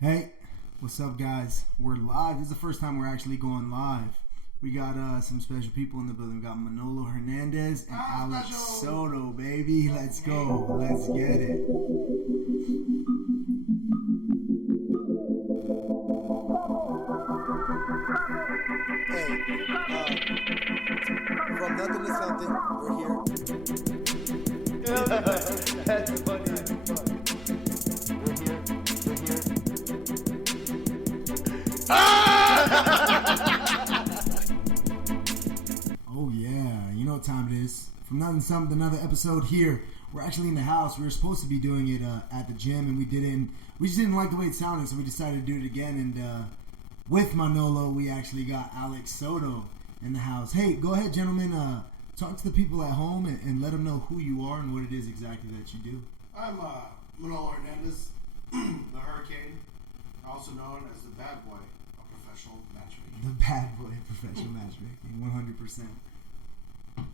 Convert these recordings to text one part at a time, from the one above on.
Hey, what's up, guys? We're live. This is the first time we're actually going live. We got some special people in the building. We got Manolo, Hernandez, and Alex Soto, baby. Let's go. Let's get it. Hey, from nothing to something, we're here. That's funny as fuck. We're here. Oh, yeah. You know what time it is. From nothing to something, another episode here. We're actually in the house. We were supposed to be doing it at the gym, and we didn't. We just didn't like the way it sounded, so we decided to do it again. And with Manolo, we actually got Alex Soto in the house. Hey, go ahead, gentlemen. Talk to the people at home and let them know who you are and what it is exactly that you do. I'm Manolo Hernandez, the Hurricane, also known as the Bad Boy of professional matchmaking. The bad boy of professional matchmaking, 100%.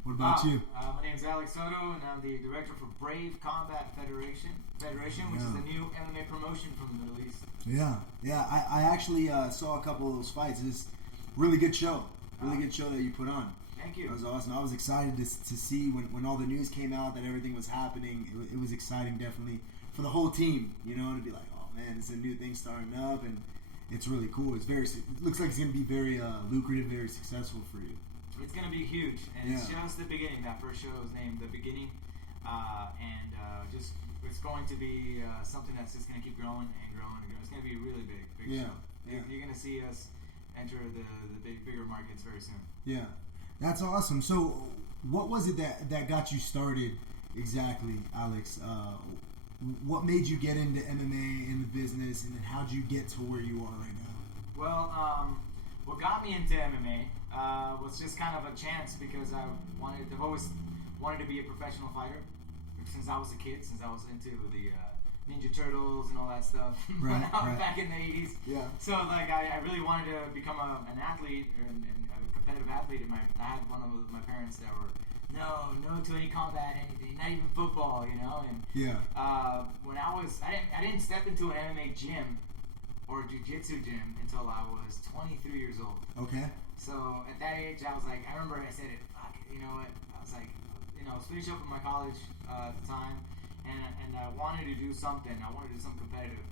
What about you? My name is Alex Soto, and I'm the director for Brave Combat Federation, which is the new MMA promotion from the Middle East. Yeah. I actually saw a couple of those fights. It's really good show. Really good show that you put on. Thank you. It was awesome. I was excited to see when all the news came out that everything was happening. It was exciting, definitely, for the whole team, you know, to be like, oh, man, it's a new thing starting up, and it's really cool. It looks like it's going to be very lucrative, very successful for you. It's going to be huge, and it's just the beginning. That first show is named The Beginning, it's going to be something that's just going to keep growing and growing and growing. It's going to be a really big show. Yeah. You're going to see us enter the bigger markets very soon. Yeah, that's awesome. So, what was it that got you started exactly, Alex? What made you get into MMA in the business, and then how'd you get to where you are right now? Well, what got me into MMA was just kind of a chance because I've always wanted to be a professional fighter since I was a kid, since I was into the Ninja Turtles and all that stuff back in the 80s. Yeah. So like I really wanted to become an athlete and a competitive athlete. And I had one of my parents that were no to any combat, anything, not even football, you know. And when I didn't step into an MMA gym or jiu-jitsu gym until I was 23 years old. Okay. So at that age, I was like, I remember I said it, fuck it, you know what? I was like, I was finishing up with my college at the time, and I wanted to do something. I wanted to do something competitive.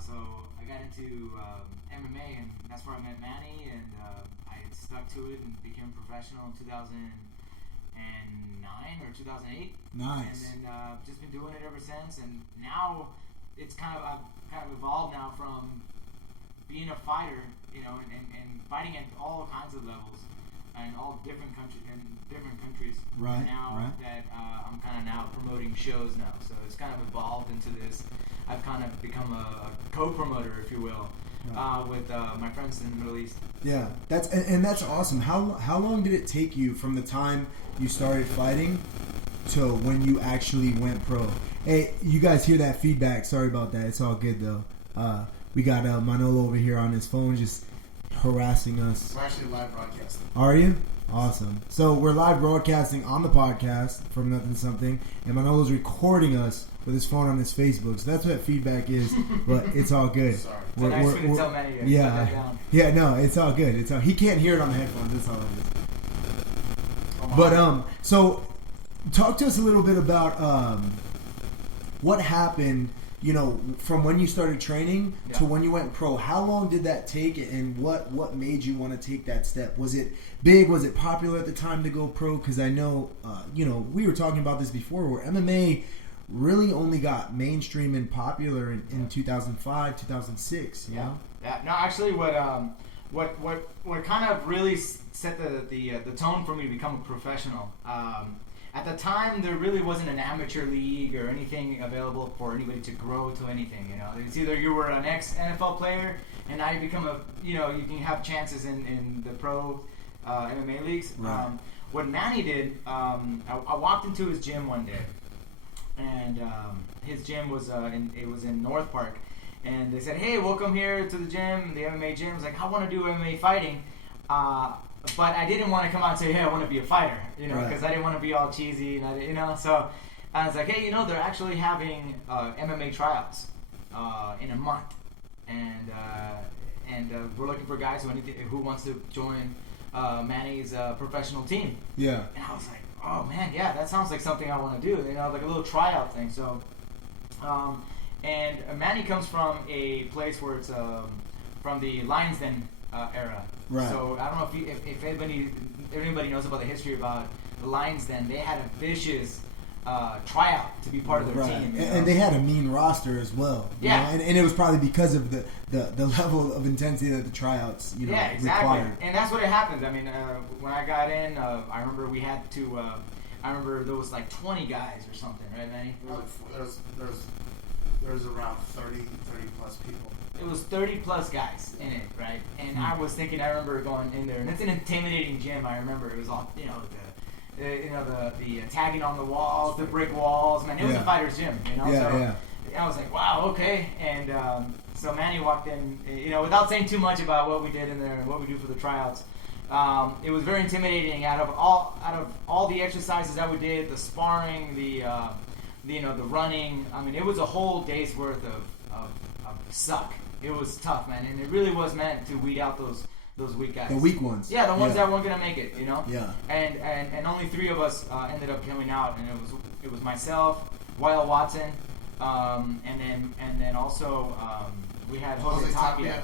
So I got into MMA, and that's where I met Manny, and I stuck to it and became a professional in 2009 or 2008. Nice. And then just been doing it ever since. And now I've kind of evolved now from being a fighter, you know, and fighting at all kinds of levels and all different countries. Right. Now that I'm kind of now promoting shows now, so it's kind of evolved into this. I've kind of become a co-promoter, if you will, with my friends in the Middle East. Yeah, that's awesome. How long did it take you from the time you started fighting to when you actually went pro? Hey, you guys hear that feedback? Sorry about that. It's all good though. We got Manolo over here on his phone just harassing us. We're actually live broadcasting. Are you? Awesome. So we're live broadcasting on the podcast from Nothing to Something, and Manolo's recording us with his phone on his Facebook. So that's what feedback is, but it's all good. Sorry. Nice way to tell Manny to yeah, put that down. Yeah, no, it's all good. He can't hear it on the headphones. That's all it is. But so talk to us a little bit about what happened. You know, from when you started training to when you went pro, how long did that take, and what made you want to take that step? Was it big? Was it popular at the time to go pro? Because I know, we were talking about this before, where MMA really only got mainstream and popular in 2005, 2006. You know? Yeah. No, actually, what kind of really set the tone for me to become a professional. At the time, there really wasn't an amateur league or anything available for anybody to grow to anything. You know, it's either you were an ex-NFL player, and now you become you can have chances in the pro MMA leagues. Right. What Manny did, I walked into his gym one day, and his gym was in North Park, and they said, "Hey, welcome here to the gym, the MMA gym." I was like, "I want to do MMA fighting." But I didn't want to come out and say, hey, I want to be a fighter, because I didn't want to be all cheesy, and so I was like, hey, they're actually having MMA tryouts in a month. and we're looking for guys who wants to join Manny's professional team. Yeah. And I was like, oh man, yeah, that sounds like something I want to do. Like a little tryout thing. So, and Manny comes from a place where it's from the Lions Den era. Right. So I don't know if anybody knows about the history about the Lions Den. They had a vicious tryout to be part of their team. And they had a mean roster as well. Yeah. And it was probably because of the level of intensity that the tryouts, yeah, exactly. required. And that's what it happened. I mean, when I got in, I remember we had to. I remember there was like 20 guys or something, right, Manny? There's around 30 plus people. It was 30 plus guys in it, right? And I was thinking, I remember going in there, and it's an intimidating gym. I remember it was all, the tagging on the walls, the brick walls. Man, it was a fighter's gym, So I was like, wow, okay. And so Manny walked in, without saying too much about what we did in there and what we do for the tryouts. It was very intimidating. Out of all the exercises that we did, the sparring, the running. I mean, it was a whole day's worth of suck. It was tough, man, and it really was meant to weed out those weak guys. The weak ones. Yeah, the ones that weren't gonna make it. Yeah. And only 3 of us ended up coming out, and it was myself, Wyle Watson, and then also we had Jose Tapia.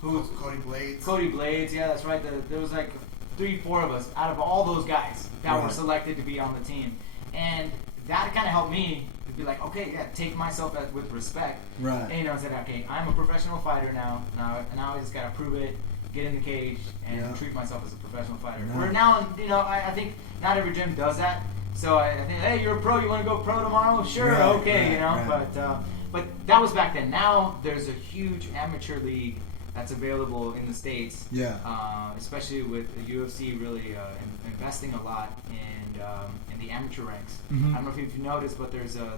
Who's Cody Blades? Cody Blades, yeah, that's right. There was like 3-4 of us out of all those guys that were selected to be on the team, and that kind of helped me to be like, okay, yeah, take myself with respect. Right. And I said, okay, I'm a professional fighter now. Now I just gotta prove it, get in the cage, and treat myself as a professional fighter. Nice. Where now, I think not every gym does that. So I think, hey, you're a pro. You want to go pro tomorrow? Sure, okay, But that was back then. Now there's a huge amateur league that's available in the States. Yeah. Especially with the UFC really investing a lot in the amateur ranks. Mm-hmm. I don't know if you've noticed, but there's an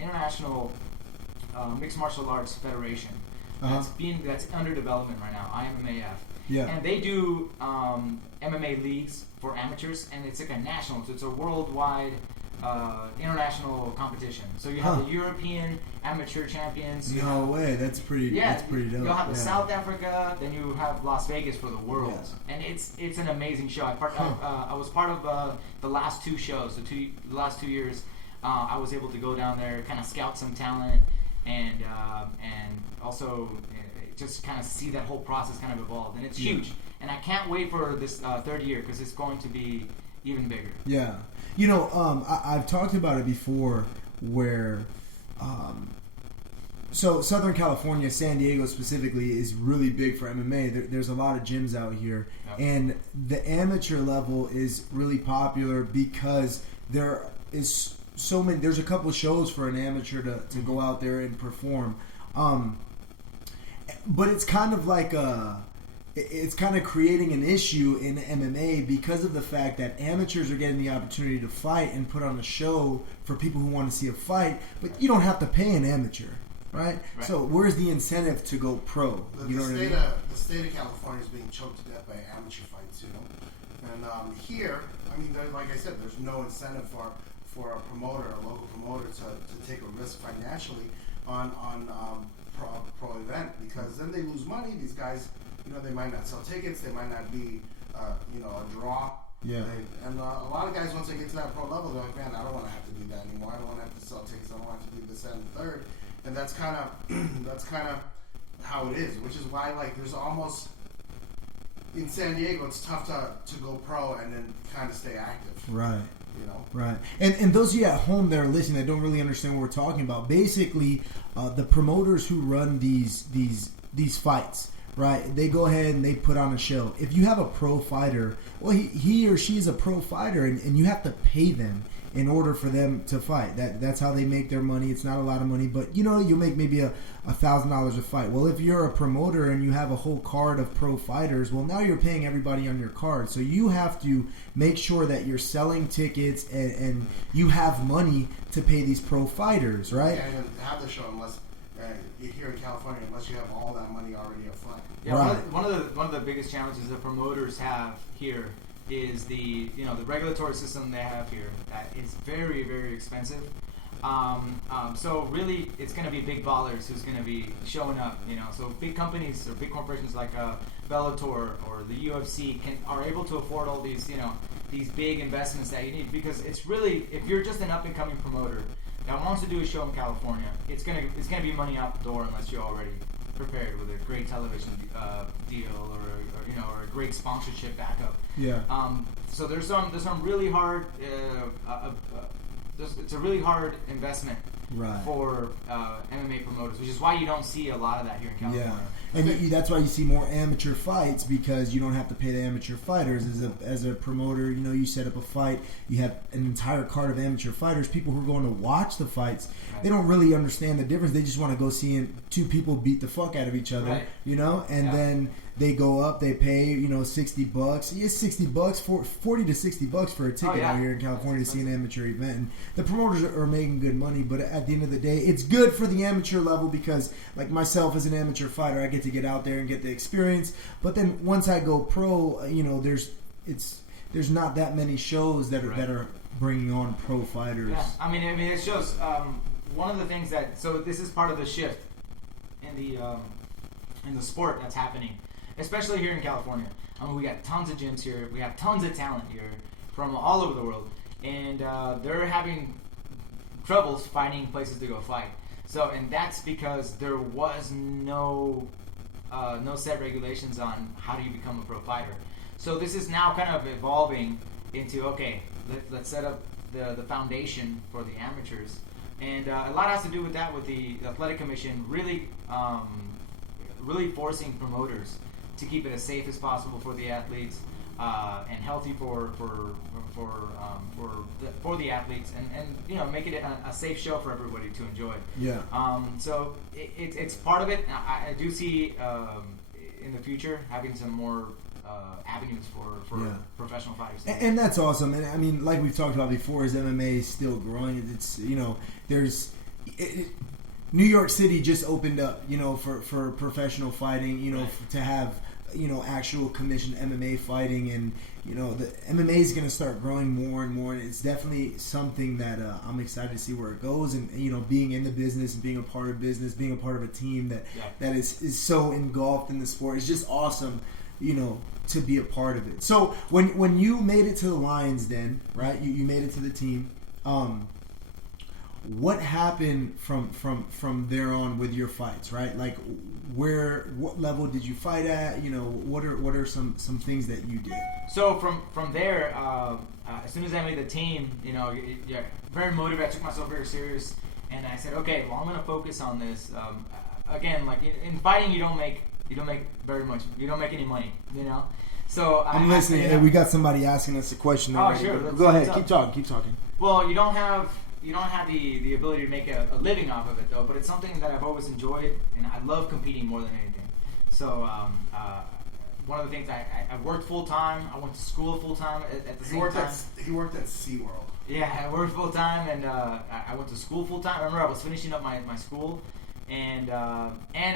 international mixed martial arts federation that's under development right now. IMMAF. Yeah. And they do MMA leagues for amateurs, and it's like a national. So it's a worldwide. International competition. So you have the European amateur champions. No way, that's pretty. Yeah, that's pretty dope. You'll have the South Africa, then you have Las Vegas for the world, and it's an amazing show. I was part of the last 2 shows. The last 2 years, I was able to go down there, kind of scout some talent, and also just kind of see that whole process kind of evolve, and it's huge. And I can't wait for this 3rd year because it's going to be even bigger. Yeah. I've talked about it before where, so Southern California, San Diego specifically, is really big for MMA. There's a lot of gyms out here. Yep. And the amateur level is really popular because there is so many, there's a couple shows for an amateur to go out there and perform. But it's kind of like it's kind of creating an issue in MMA because of the fact that amateurs are getting the opportunity to fight and put on a show for people who want to see a fight, but you don't have to pay an amateur, right? So where's the incentive to go pro? The state of California is being choked to death by amateur fights, And here, I mean, like I said, there's no incentive for a promoter, a local promoter, to take a risk financially on pro event because then they lose money. These guys. They might not sell tickets. They might not be, a draw. Yeah. And a lot of guys, once they get to that pro level, they're like, man, I don't want to have to do that anymore. I don't want to have to sell tickets. I don't want to have to do this, that, and the third. And that's kind of how it is, which is why, there's almost in San Diego, it's tough to go pro and then kind of stay active. Right. Right. And those of you at home that are listening that don't really understand what we're talking about, basically, the promoters who run these fights. Right, they go ahead and they put on a show. If you have a pro fighter, well, he or she is a pro fighter, and you have to pay them in order for them to fight. That's how they make their money. It's not a lot of money, but you'll make maybe $1,000 a fight. Well, if you're a promoter and you have a whole card of pro fighters, well, now you're paying everybody on your card. So you have to make sure that you're selling tickets and you have money to pay these pro fighters, right? You can't even have the show unless you're here in California, unless you have all that money already up front. Yeah, right. One of the biggest challenges that promoters have here is the regulatory system they have here that is very, very expensive. So really, it's going to be big ballers who's going to be showing up. So big companies or big corporations like Bellator or the UFC are able to afford all these these big investments that you need, because it's really, if you're just an up and coming promoter that wants to do a show in California, it's gonna be money out the door unless you're already prepared with a great television deal or a great sponsorship backup. Yeah. So there's some really hard. It's a really hard investment for MMA promoters, which is why you don't see a lot of that here in California. Yeah, and that's why you see more amateur fights, because you don't have to pay the amateur fighters. As a promoter, you set up a fight, you have an entire card of amateur fighters, people who are going to watch the fights. Right. They don't really understand the difference. They just want to go see two people beat the fuck out of each other, and then they go up, they pay, $60. It's $60, $40 to $60 for a ticket out here in California to see an amateur event. And the promoters are making good money, but at the end of the day, it's good for the amateur level, because, like myself as an amateur fighter, I get to get out there and get the experience. But then once I go pro, there's not that many shows that are bringing on pro fighters. Yeah, I mean, it shows. One of the things so this is part of the shift in the sport that's happening, especially here in California. I mean, we got tons of gyms here. We have tons of talent here from all over the world, and they're having troubles finding places to go fight. So, and that's because there was no set regulations on how do you become a pro fighter. So this is now kind of evolving into, okay, let's set up the foundation for the amateurs, and a lot has to do with that, with the athletic commission really forcing promoters to keep it as safe as possible for the athletes, and healthy for the athletes, and make it a safe show for everybody to enjoy. Yeah. So it's part of it. I do see in the future having some more avenues for professional fighters. And that's awesome. And I mean, like we've talked about before, as MMA is still growing, it's there's. New York City just opened up, for professional fighting, to have, actual commissioned MMA fighting, and, the MMA is going to start growing more and more, and it's definitely something that I'm excited to see where it goes, and, being in the business and being a part of business, being a part of a team that is so engulfed in the sport. It's just awesome, to be a part of it. So when you made it to the Lions then, right, you made it to the team, what happened from there on with your fights, right? Like, what level did you fight at? What are some things that you did? So from there, as soon as I made the team, very motivated. I took myself very serious, and I said, okay, well, I'm gonna focus on this. Again, like in fighting, you don't make very much. You don't make any money, So I'm listening. Hey, we got somebody asking us a question. Oh, sure. Go ahead. Keep talking. Well, you don't have the ability to make a living off of it, though, but it's something that I've always enjoyed, and I love competing more than anything. So one of the things, I worked full time. I went to school full time at the same time. He worked at SeaWorld. Yeah, I worked full time, and I went to school full time. I remember I was finishing up my school, and I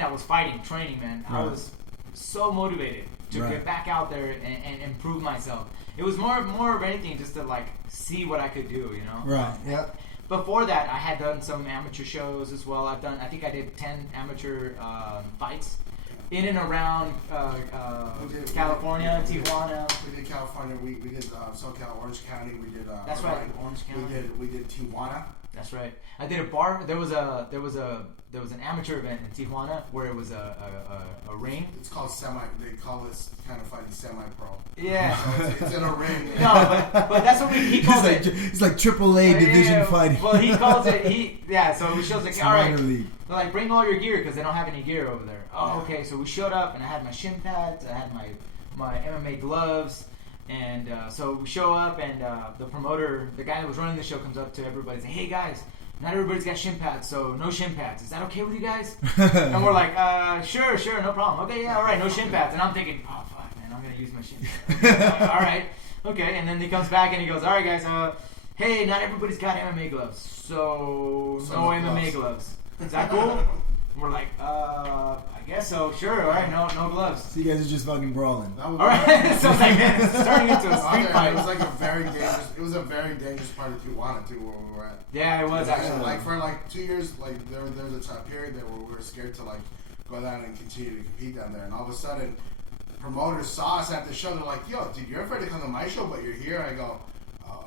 was training, man. Right. I was so motivated to get back out there and improve myself. It was more of anything just to see what I could do, Right. Yeah. Before that, I had done some amateur shows as well. I think I did 10 amateur fights in and around California, Tijuana. We did California. We did SoCal, Orange County. We did. That's right, Orange County. We did Tijuana. That's right. I did a bar. There was an amateur event in Tijuana where it was a ring. It's called semi. They call this kind of fighting semi-pro. Yeah. So it's in a ring. No, but that's what he calls it. It's like AAA division fighting. Well, he calls it. So we shows all right. League. They're bring all your gear because they don't have any gear over there. Oh, okay. So we showed up and I had my shin pads. I had my MMA gloves. And so we show up, and the promoter, the guy that was running the show, comes up to everybody and says, "Hey guys, not everybody's got shin pads, so no shin pads. Is that okay with you guys?" And we're like, sure, no problem. Okay, yeah, all right, no shin pads. And I'm thinking, oh fuck, man, I'm gonna use my shin pads. All right, okay. And then he comes back and he goes, "All right, guys, hey, not everybody's got MMA gloves, so no MMA gloves. Is that cool?" And we're like, I guess guess so. Sure. All right. No gloves. So you guys are just fucking brawling. That was, All right. So it's like, man, it's turning into a street it fight. was like a very dangerous. It was a very dangerous part of Tijuana too, where we were at. Yeah, it was actually. Like for like 2 years, like there was a time period there where we were scared to like go down and continue to compete down there, and all of a sudden, promoters saw us at the show. They're like, "Yo, dude, you're afraid to come to my show, but you're here." I go, "Oh,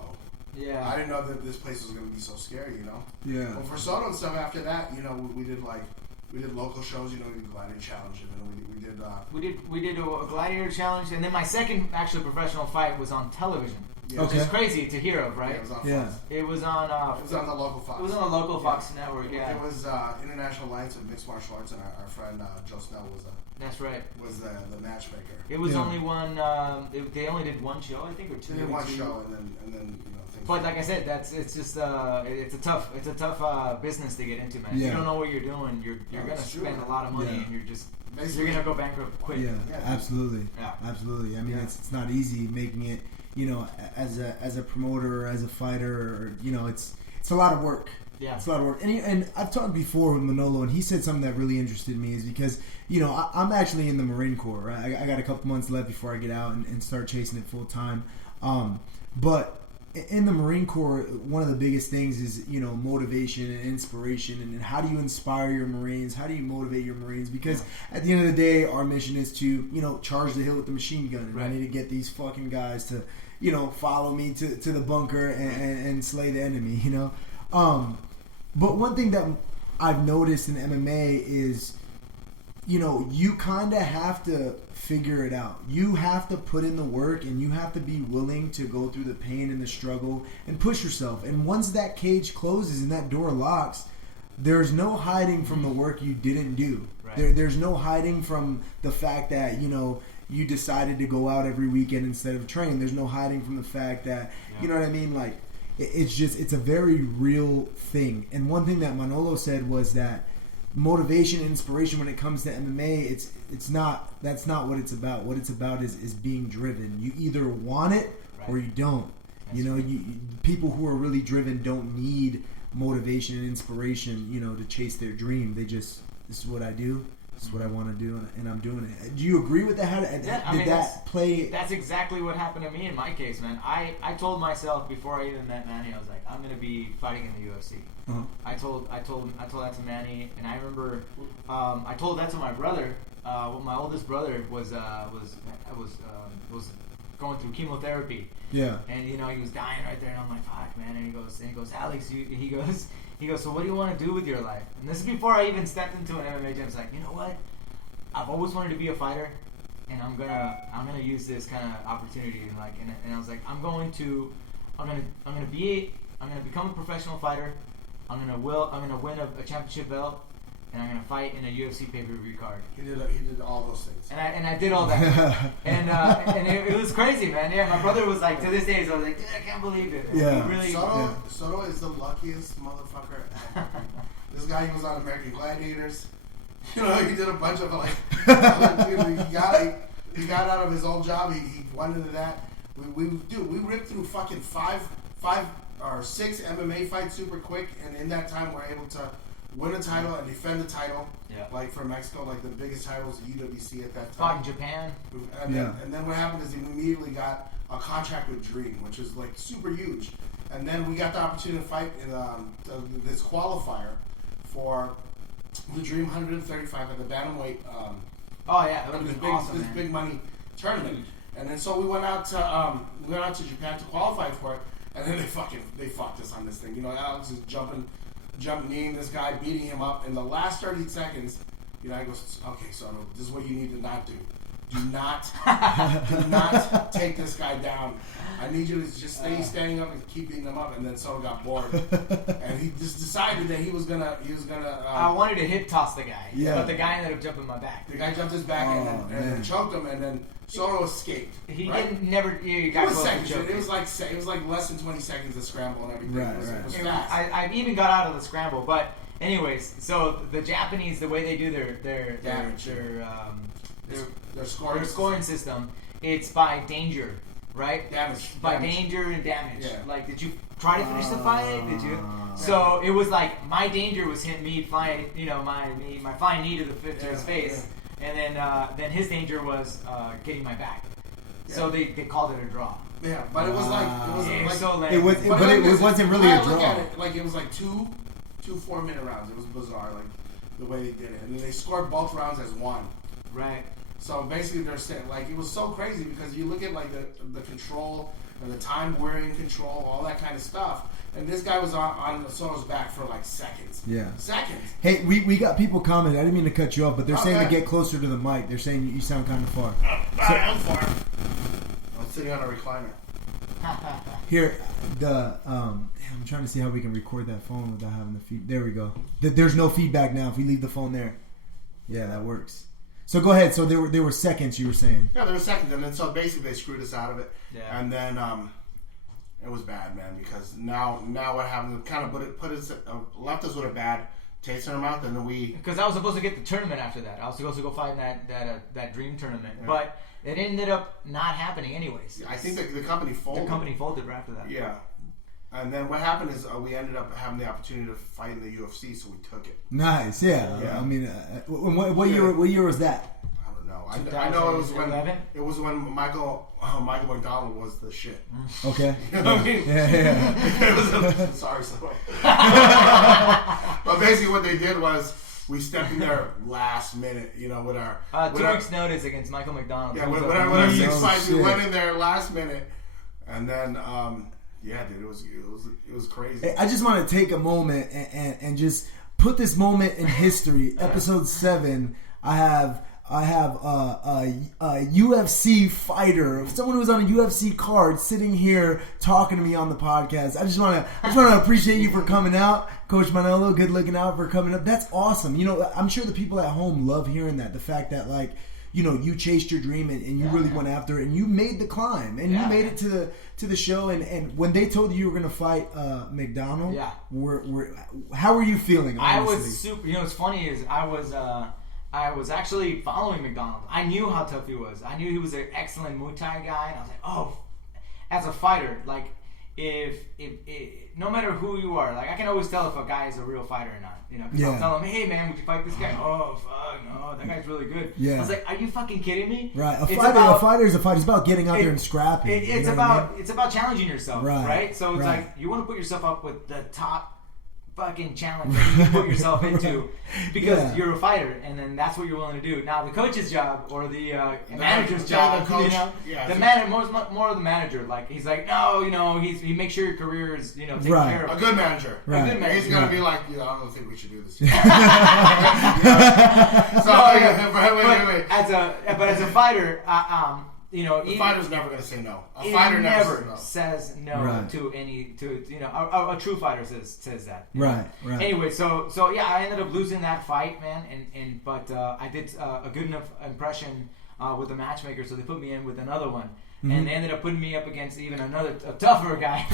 Yeah. I didn't know that this place was gonna be so scary," you know. Yeah. Well, for Soto and stuff after that, you know, we did local shows. You know, we did Gladiator Challenge, and then We did a gladiator challenge, and then my second actual professional fight was on television. Yeah. Which is Okay. crazy to hear of, right? Yeah, it was on Yeah. Fox. It was on. It was on the local Fox. It was on the local Fox network. Yeah. It was International Alliance of Mixed Martial Arts, and our friend Joe Snell That's right. was the matchmaker. It was Yeah. only one. They only did one show, I think, or two. They did maybe one two. show, and then you know things. But like I said, it's just it's a tough business to get into, man. If Yeah. you don't know what you're doing, you're gonna it's true, spend man. a lot of money, Yeah. and you're Basically, gonna go bankrupt quick. Yeah, Yeah. absolutely. Yeah. Absolutely. I mean, Yeah. it's not easy making it, you know, as a promoter or as a fighter, or, you know, it's a lot of work. Yeah. It's a lot of work. And I've talked before with Manolo, and he said something that really interested me, is because, you know, I'm actually in the Marine Corps, right? I got a couple months left before I get out and start chasing it full time. But in the Marine Corps, one of the biggest things is, you know, motivation and inspiration, and how do you inspire your Marines? How do you motivate your Marines? Because at the end of the day, our mission is to, you know, charge the hill with the machine gun. And I Right. need to get these fucking guys to, you know, follow me to the bunker and slay the enemy, you know? But one thing that I've noticed in MMA is, you know, you kind of have to figure it out. You have to put in the work, and you have to be willing to go through the pain and the struggle and push yourself. And once that cage closes and that door locks, there's no hiding from the work you didn't do. Right. There's no hiding from the fact that, you know, you decided to go out every weekend instead of train. There's no hiding from the fact that, you know what I mean? Like, it's a very real thing. And one thing that Manolo said was that motivation and inspiration when it comes to MMA, that's not what it's about. What it's about is being driven. You either want it or you don't. That's you know, people who are really driven don't need motivation and inspiration, you know, to chase their dream. They just, this is what I do. This is what I want to do, and I'm doing it. Do you agree with that? That's exactly what happened to me in my case, man. I told myself before I even met Manny, I was like, I'm gonna be fighting in the UFC. Uh-huh. I told that to Manny, and I remember I told that to my brother. My oldest brother was going through chemotherapy. Yeah. And you know, he was dying right there, and I'm like, fuck, man. And he goes, Alex, he goes, so what do you want to do with your life? And this is before I even stepped into an MMA gym. It's like, you know what? I've always wanted to be a fighter, and I'm gonna use this kind of opportunity, and I was like, I'm gonna become a professional fighter. I'm gonna win a championship belt, and I'm gonna fight in a UFC pay-per-view card. He did all those things. And I did all that, and it was crazy, man. Yeah, my brother was like, to this day, so I was like, dude, I can't believe it. And Yeah. he really. Soto is the luckiest motherfucker ever. This guy, he was on American Gladiators. You know, he did a bunch of like, he got out of his old job. He went into that. We ripped through fucking five or six MMA fights super quick, and in that time we're able to win a title and defend the title. Yeah. Like for Mexico, like the biggest title was the UWC at that Fought time. in Japan. And then what happened is we immediately got a contract with Dream, which is like super huge. And then we got the opportunity to fight in this qualifier for the Dream 135 at the bantamweight. Oh yeah, that was awesome, this man. big money tournament. And then so we went out to Japan to qualify for it, and then they fucked us on this thing. You know, Alex is kneeing this guy, beating him up. In the last 30 seconds, you know, I goes, okay, so this is what you need to not do. Do not take this guy down. I need you to just stay standing up and keep beating him up. And then Soto got bored, and he just decided that he was gonna. I wanted to hip toss the guy, Yeah. but the guy ended up jumping my back. The guy jumped his back and then choked him, and then Soto escaped. He right? didn't never. He It got was close to seconds. choking. It was like less than 20 seconds of scramble and everything. Right, It was right. fast. I even got out of the scramble, but anyways, so the Japanese, the way they do their scoring system, it's by danger, right? Damage. By danger and damage. Yeah. Like, did you try to finish the fight? Did you? So it was like my danger was him me flying, you know, my flying knee to his face, and then his danger was getting my back. So they called it a draw. Yeah, but it was like so lame. It wasn't really a I look draw. at it, like it was like two 4-minute rounds. It was bizarre, like the way they did it, and then they scored both rounds as one. Right. So basically, they're saying like it was so crazy because you look at like the control and the time we're in control, all that kind of stuff, and this guy was on Soto's back for like seconds. Yeah. Seconds. Hey, we got people commenting. I didn't mean to cut you off, but they're saying to Okay. get closer to the mic. They're saying you sound kind of far. I'm far. I'm sitting on a recliner. Here, I'm trying to see how we can record that phone without having the feed. There we go. There's no feedback now if we leave the phone there. Yeah, that works. So go ahead. So there were seconds you were saying. Yeah, there were seconds, and then so basically they screwed us out of it. Yeah. And then it was bad, man, because now what happened? It kind of left us with a bad taste in our mouth, and then Because I was supposed to get the tournament after that. I was supposed to go fight in that dream tournament, Yeah. but it ended up not happening anyways. I think the company folded. The company folded right after that. Yeah. And then what happened is we ended up having the opportunity to fight in the UFC, so we took it. Nice. Yeah. Yeah. I mean, what year was that? I don't know. I know it was when 2011? Michael McDonald was the shit. Okay. You know what I mean? Yeah. It was sorry, but basically what they did was we stepped in there last minute, you know, with our 2 weeks notice against Michael McDonald. yeah, It was with a our really- 6 fights, we shit. went in there last minute, and then yeah, dude, it was crazy. Hey, I just want to take a moment and just put this moment in history. Episode 7. I have a UFC fighter, someone who's on a UFC card, sitting here talking to me on the podcast. I just want to appreciate you for coming out, Coach Manolo. Good looking out for coming up. That's awesome. You know, I'm sure the people at home love hearing that. The fact that, like, you know, you chased your dream and you really went after it and you made the climb and you made it to the show. And when they told you were going to fight McDonald, how were you feeling? Honestly? I was super. You know, what's funny is I was actually following McDonald. I knew how tough he was. I knew he was an excellent Muay Thai guy, and I was like, oh, as a fighter, like if no matter who you are, like I can always tell if a guy is a real fighter or not. You know, because I'll tell him, hey man, would you fight this guy? Oh fuck, no, that guy's really good. Yeah. I was like, are you fucking kidding me? Right, a fighter is a fighter. It's about getting out there and scrapping. It's about challenging yourself, Right, right? So it's right. like you want to put yourself up with the top fucking challenge that you can put yourself into because you're a fighter, and then that's what you're willing to do. Now the coach's job or the manager's job, the coach, you know, the manager more of the manager. Like he's like, no, you know, he makes sure your career is, you know, taken Right. care of. A good manager. Right. A good manager. He's gonna be like, you know, I don't think we should do this. So wait. As a fighter, you know, The fighter's never gonna say no. A It fighter never never says no Right. to you know, a true fighter says that. you Right, know? right. Anyway, so yeah, I ended up losing that fight, man, but I did a good enough impression with the matchmaker, so they put me in with another one. And they ended up putting me up against even a tougher guy.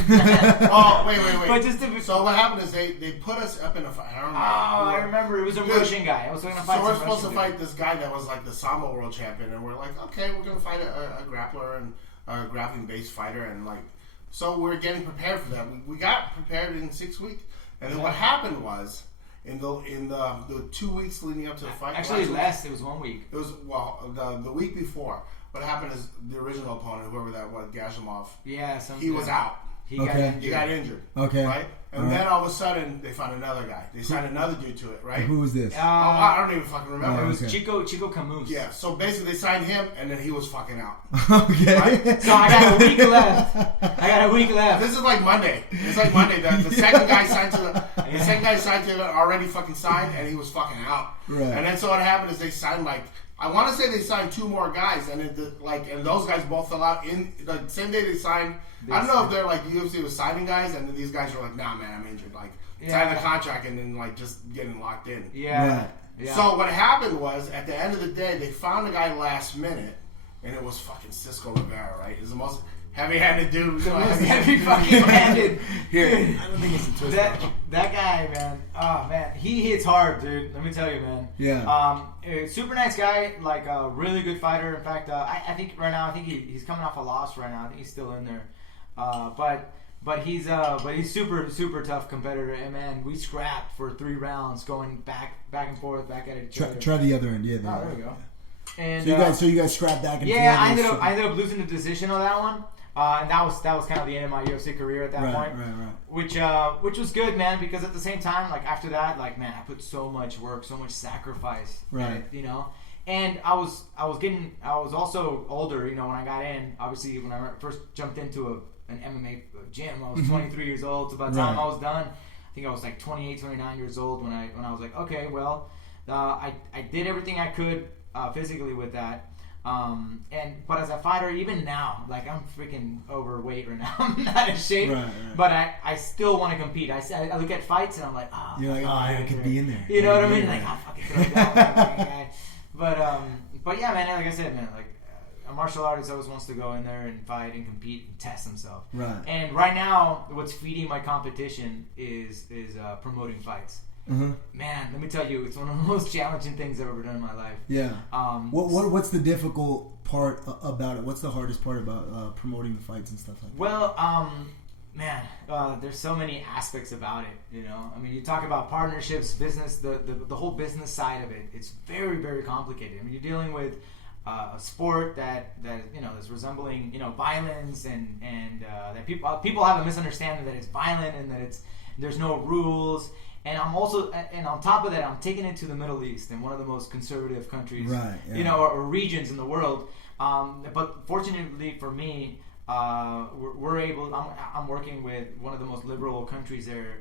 Oh, wait. But just to be, So what happened is they put us up in a fight. I remember it was a Russian guy. I was going to fight. So we're some supposed to Russian fight this guy that was like the Sambo world champion, and we're like, okay, we're gonna fight a grappler and a grappling based fighter, and like, so we're getting prepared for that. We got prepared in 6 weeks, and then what happened was in the 2 weeks leading up to the fight. Actually, less. It was 1 week. It was the week before. What happened is the original opponent, whoever that was, Gashimov, Yeah, he was out. He Okay. He got injured. Okay. Right? And All right. then all of a sudden, they found another guy. They signed another dude to it, right? Who was this? I don't even fucking remember. It was Okay. Chico Camus. Yeah, so basically they signed him, and then he was fucking out. Okay. Right? So I got a week left. This is like Monday. It's like Monday. The second guy signed to the second guy signed to the already fucking signed, and he was fucking out. Right. And then so what happened is they signed like, I want to say they signed 2 more guys, and and those guys both fell out in the same day they signed. I don't know if they're like the UFC was signing guys, and then these guys were like, nah, man, I'm injured. Like sign the contract, and then like just getting locked in. Yeah. Right. Yeah. So what happened was, at the end of the day, they found a guy last minute, and it was fucking Cisco Rivera, right? He's the most heavy-handed dude. Heavy fucking handed. Here, I don't think it's a twist. That guy, man. Oh man, he hits hard, dude. Let me tell you, man. Yeah. Super nice guy, like a really good fighter. In fact, I think right now, he's coming off a loss right now. I think he's still in there. But he's super tough competitor. And man, we scrapped for 3 rounds, going back and forth, back at each other. Try the other end. Yeah. Oh, there we go. And So you guys scrapped back and forth. yeah, I ended up losing the decision on that one. And that was kind of the end of my UFC career at that point. Right. Which was good, man, because at the same time, like after that, like man, I put so much work, so much sacrifice, right? You know, and I was also older, you know, when I got in. Obviously, when I first jumped into an MMA gym, I was 23 years old. So by the time I was done, I think I was like 28, 29 years old when I was like, okay, well, I did everything I could physically with that. But as a fighter, even now, like I'm freaking overweight right now. I'm not in shape, but I still want to compete. I look at fights and I'm like, oh, you're like, oh, I could be in there. You know what I mean? Like, I'll fucking throw it down, guy. But yeah, man. Like I said, man, like a martial artist always wants to go in there and fight and compete and test himself. Right. And right now, what's feeding my competition is promoting fights. Mm-hmm. Man, let me tell you, it's one of the most challenging things I've ever done in my life. Yeah. What's the difficult part about it? What's the hardest part about promoting the fights and stuff like that? Well, man, there's so many aspects about it. You know, I mean, you talk about partnerships, business, the whole business side of it. It's very, very complicated. I mean, you're dealing with a sport that you know is resembling violence and that people have a misunderstanding that it's violent and that there's no rules. And I'm also, and on top of that, I'm taking it to the Middle East and one of the most conservative countries, or regions in the world. But fortunately for me, we're able. I'm working with one of the most liberal countries there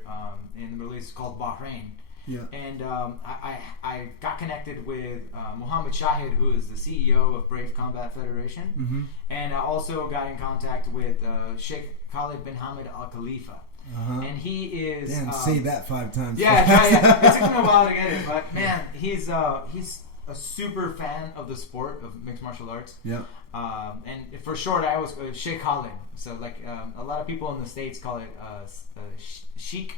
in the Middle East called Bahrain. Yeah. And I got connected with Mohammed Shahid, who is the CEO of Brave Combat Federation, mm-hmm. and I also got in contact with Sheikh Khalid bin Hamad Al Khalifa. Uh-huh. And he is. Damn, say that 5 times. Yeah. It took me a while to get it, but man, he's a super fan of the sport of mixed martial arts. Yeah. And for short, I always Sheikh Khalid. So like a lot of people in the States call it Sheikh,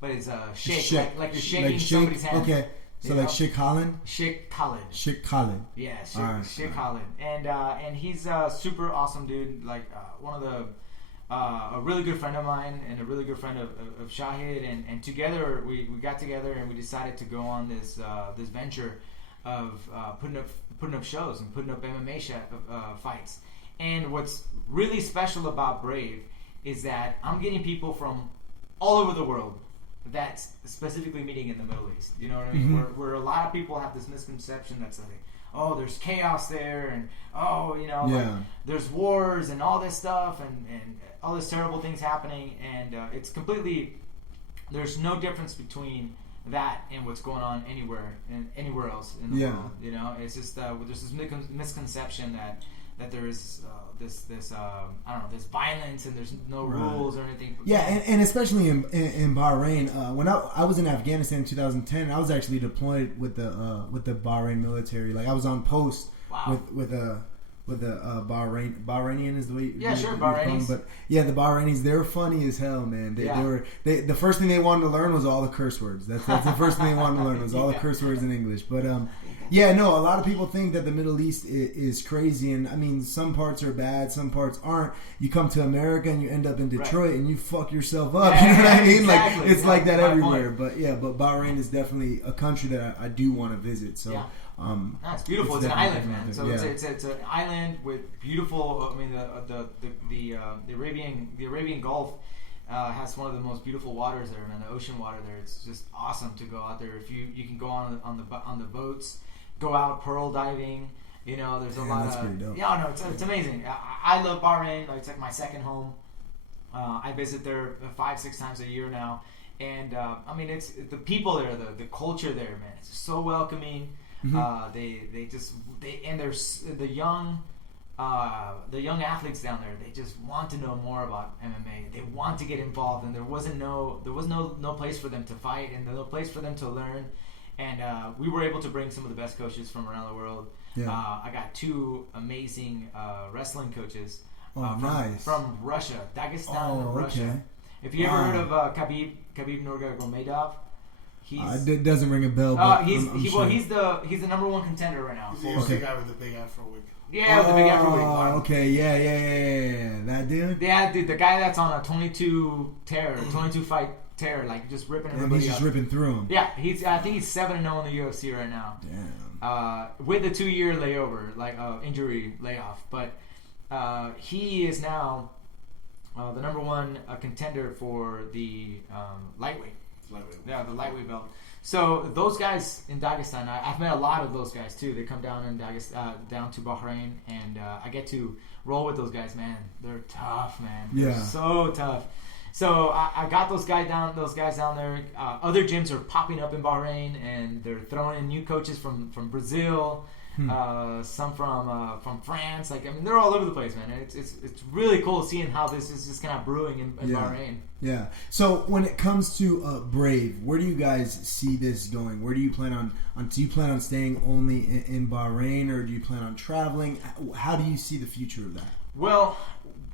but it's shake, like you're shaking somebody's hand. Okay. So like Sheikh Khalid. Sheikh Khalid. Sheikh Khalid. Yeah, Sheikh Khalid, and he's a super awesome dude. Like one of the. A really good friend of mine and a really good friend of Shahid, and together we got together and we decided to go on this venture of putting up shows and putting up MMA fights. And what's really special about Brave is that I'm getting people from all over the world that's specifically meeting in the Middle East. You know what I mean? Mm-hmm. Where a lot of people have this misconception that's like, oh, there's chaos there, and like, there's wars and all this stuff, and all this terrible things happening, and it's completely. There's no difference between that and what's going on anywhere else in the world. You know, it's just there's this misconception that there is this I don't know, this violence and there's no rules or anything. Yeah, and especially in Bahrain, when I was in Afghanistan in 2010, I was actually deployed with the Bahrain military. Like I was on post with a Bahrainian is the way Bahrainis. But yeah, the Bahrainis, they're funny as hell, man. They the first thing they wanted to learn was all the curse words. That's the first thing they wanted to learn was all the curse words in English. But a lot of people think that the Middle East is crazy, and I mean some parts are bad, some parts aren't. You come to America and you end up in Detroit and you fuck yourself up. You know what I mean? Exactly. Like it's like that everywhere. But Bahrain is definitely a country that I do want to visit. So. It's beautiful. It's an island, man. So it's an island with beautiful. I mean, the Arabian Gulf has one of the most beautiful waters there, man. The ocean water there. It's just awesome to go out there. If you can go on the boats, go out pearl diving. You know, there's a lot that's of. Pretty dope. Yeah, no, it's amazing. I love Bahrain. Like, it's like my second home. I visit there 5-6 times a year now, and I mean, it's the people there, the culture there, man. It's so welcoming. Mm-hmm. There's the young athletes down there. They just want to know more about MMA. They want to get involved, and there was no place for them to fight, and no place for them to learn. And we were able to bring some of the best coaches from around the world. Yeah. I got 2 amazing wrestling coaches from Russia, Dagestan, Russia. Okay. If you ever heard of Khabib Nurmagomedov. It doesn't ring a bell. But he's sure. he's the number 1 contender right now. He's the guy with the big afro wig. Yeah, with the big afro wig. Oh, okay, yeah. That dude. Yeah, dude, the guy that's on a 22 fight tear, like just ripping And everybody he's just up. ripping through him. Yeah, I think he's 7-0 in the UFC right now. Damn. With a 2-year layover, like injury layoff, but he is now the number one contender for the lightweight. Yeah, the lightweight belt. So those guys in Dagestan, I've met a lot of those guys too. They come down in down to Bahrain, and I get to roll with those guys. Man, they're tough, man. They're so tough. So I got those guys down there. Other gyms are popping up in Bahrain, and they're throwing in new coaches from Brazil, some from France. Like, I mean, they're all over the place, man. It's really cool seeing how this is just kind of brewing in Bahrain. Yeah. So when it comes to Brave, where do you guys see this going? Where do you plan on? Do you plan on staying only in Bahrain, or do you plan on traveling? How do you see the future of that? Well,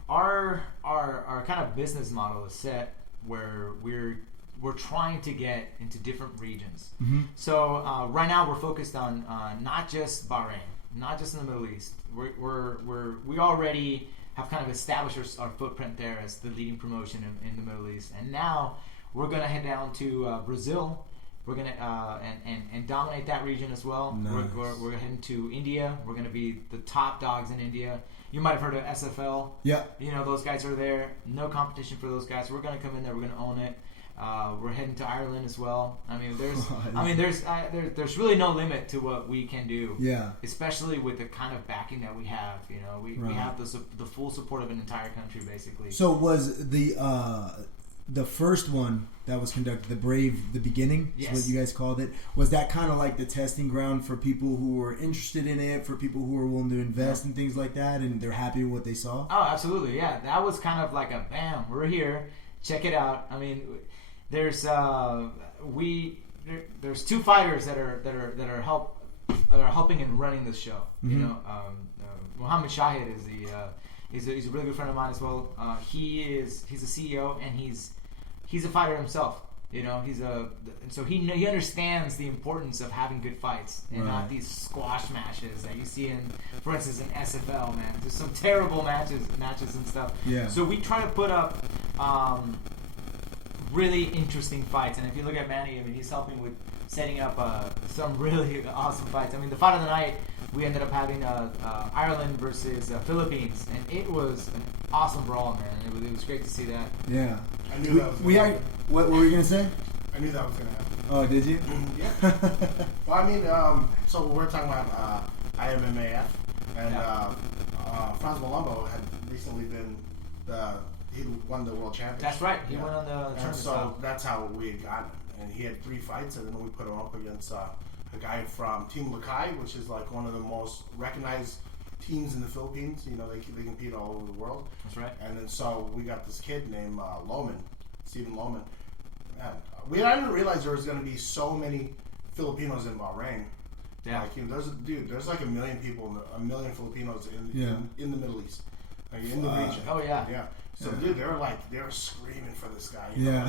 our kind of business model is set where we're trying to get into different regions. Mm-hmm. So right now we're focused on not just Bahrain, not just in the Middle East. We already have kind of established our footprint there as the leading promotion in the Middle East, and now we're gonna head down to Brazil. We're gonna and dominate that region as well. Nice. We're heading to India. We're gonna be the top dogs in India. You might have heard of SFL. Yeah. You know, those guys are there. No competition for those guys. We're gonna come in there. We're gonna own it. We're heading to Ireland as well. I mean, there's really no limit to what we can do. Yeah. Especially with the kind of backing that we have. You know, we have the full support of an entire country, basically. So was the first one that was conducted, the Brave, the beginning, is what you guys called it, was that kind of like the testing ground for people who were interested in it, for people who were willing to invest and things like that, and they're happy with what they saw? Oh, absolutely, yeah. That was kind of like a bam, we're here, check it out. I mean, there's two fighters that are helping and running this show. Mm-hmm. You know, Mohammed Shahid is he's a really good friend of mine as well. He's a CEO, and he's a fighter himself. You know, so he understands the importance of having good fights and not these squash matches that you see for instance, in SFL. Man, there's some terrible matches and stuff. Yeah. So we try to put up really interesting fights, and if you look at Manny, I mean, he's helping with setting up some really awesome fights. I mean, the fight of the night, we ended up having Ireland versus Philippines, and it was an awesome brawl, man. It was great to see that. Yeah. I knew that was what were you going to say? I knew that was going to happen. Oh, did you? Yeah. Well, I mean, so we're talking about IMMAF, and Franz Malumbo had recently been he won the world championship. That's right. He went on the tournament. And so that's how we had gotten him. And he had 3 fights, and then we put him up against a guy from Team Lakay, which is like one of the most recognized teams in the Philippines. You know, they compete all over the world. That's right. And then so we got this kid named Stephen Lohman. And I didn't realize there was going to be so many Filipinos in Bahrain. Yeah. Like, you know, there's like 1 million people, 1 million Filipinos in the Middle East, like in the region. Oh yeah. Yeah. So dude, they were screaming for this guy. You Yeah.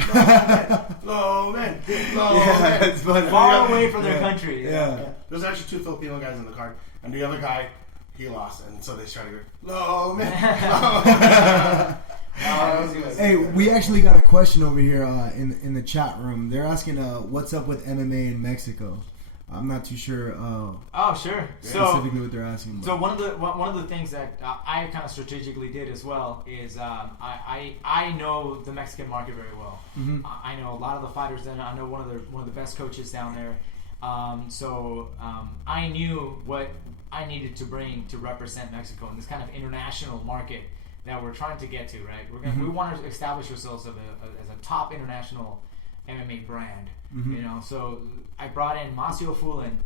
know? No man. It's funny. Far away from their country. Yeah. There's actually 2 Filipino guys in the card, and the other guy, he lost, and so they started going, no man. Hey, we actually got a question over here in the chat room. They're asking, what's up with MMA in Mexico? I'm not too sure. Sure. Specifically, what they're asking. So one of the things that I kind of strategically did as well is I know the Mexican market very well. Mm-hmm. I know a lot of the fighters there. I know one of the best coaches down there. So I knew what I needed to bring to represent Mexico in this kind of international market that we're trying to get to. Right? We want to establish ourselves as a top international MMA brand. Mm-hmm. You know, so I brought in Masio Fulin,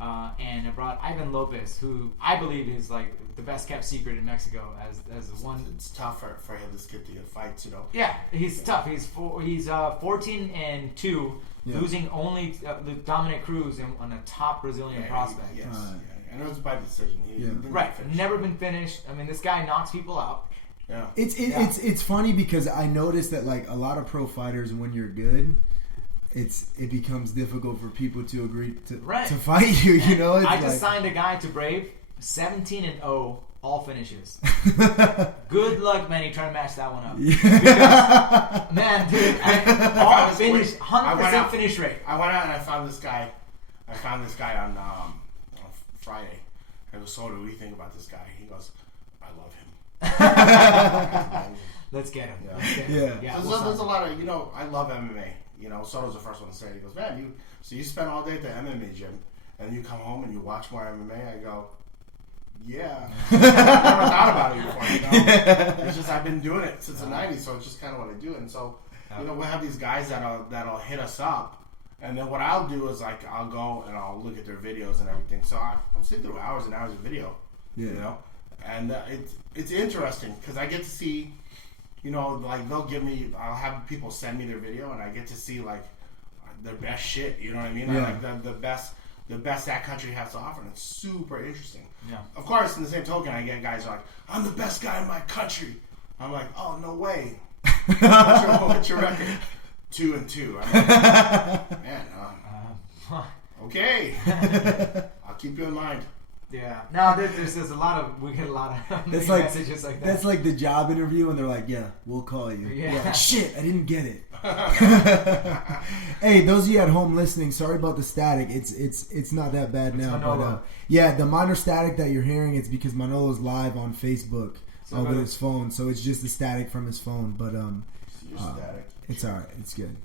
and I brought Ivan Lopez, who I believe is like the best kept secret in Mexico as one. It's tough for this kid to get fights, you know. Yeah, he's tough. He's 14-2, losing only the Dominic Cruz on a top Brazilian prospect. Yes. And it was by decision. He Right, never been finished. I mean, this guy knocks people out. Yeah. It's funny because I noticed that like a lot of pro fighters, when you're good, it becomes difficult for people to agree to fight you. You know, I just signed a guy to Brave, 17-0 all finishes. Good luck, Manny, trying to match that one up. Yeah. Because, man, dude, all was finish, quick. 100% finish rate. I went out and I found this guy. On Friday. I go, Soto, what do you think about this guy? He goes, I love him. Let's get him. Yeah. Let's get him. Yeah. Yeah, There's a lot of, I love MMA. Soto's the first one to say it. He goes, man, you spend all day at the MMA gym, and you come home and you watch more MMA. I go, yeah. I've never thought about it before, It's just I've been doing it since the 90s, so it's just kind of what I do. And so, we'll have these guys that'll hit us up. And then what I'll do is I'll go and I'll look at their videos and everything. So I'm sitting through hours and hours of video, and it's interesting because I get to see, I'll have people send me their video and I get to see their best shit. You know what I mean? Yeah. The best that country has to offer, and it's super interesting. Yeah. Of course, in the same token, I get guys like, I'm the best guy in my country. I'm like, oh no way. What's your record? 2-2. I'm like, man, okay. I'll keep you in mind. Yeah. No, there's a lot of, we get a lot of messages like that. That's like the job interview, and they're like, yeah, we'll call you. Yeah. You're like, shit, I didn't get it. Hey, those of you at home listening, sorry about the static. It's not that bad now. Manolo. But the minor static that you're hearing, it's because Manolo's live on Facebook with his phone, so it's just the static from his phone. But Static. it's all right. It's good.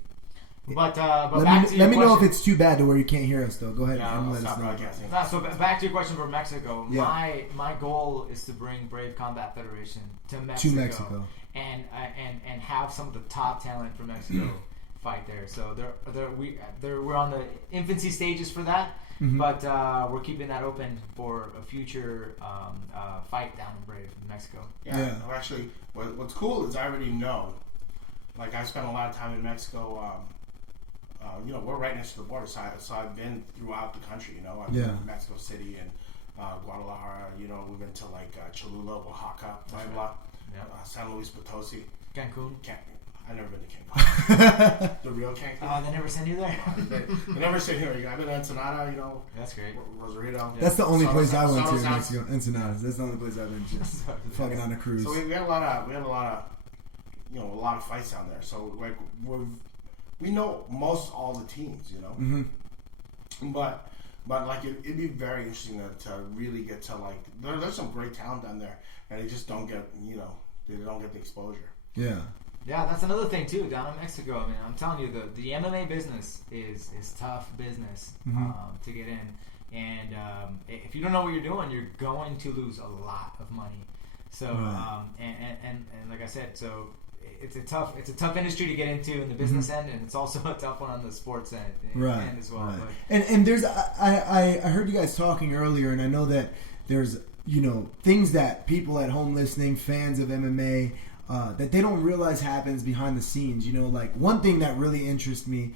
But let me know if it's too bad to where you can't hear us, though. Go ahead and let us know. So back to your question for Mexico. Yeah. My goal is to bring Brave Combat Federation to Mexico. And have some of the top talent from Mexico fight there. So we're on the infancy stages for that, but we're keeping that open for a future fight down in Brave, Mexico. Yeah. Well, actually, what's cool is I already know. Like, I spent a lot of time in Mexico. We're right next to the border, so I've been throughout the country. I've been to Mexico City and Guadalajara. We've been to Cholula, Oaxaca, Puebla, San Luis Potosi, Cancun. I've never been to Cancun. The real Cancun. Oh, they never send you there. They never send here. I've been to Ensenada. That's great. Rosarito. That's the only place I went to in Soto's Mexico. Ensenada. That's the only place I've been to. Fucking on a cruise. So we had a lot of a lot of fights down there. So we know most all the teams, but it'd be very interesting to really get to there's some great talent down there, and they just don't get they don't get the exposure. Yeah, that's another thing too down in Mexico. I mean, I'm telling you, the MMA business is tough business to get in, and if you don't know what you're doing, you're going to lose a lot of money. So and like I said, so. It's a tough industry to get into in the business end, and it's also a tough one on the sports end, as well. Right. But, and there's I heard you guys talking earlier, and I know that there's things that people at home listening, fans of MMA, that they don't realize happens behind the scenes. Like one thing that really interested me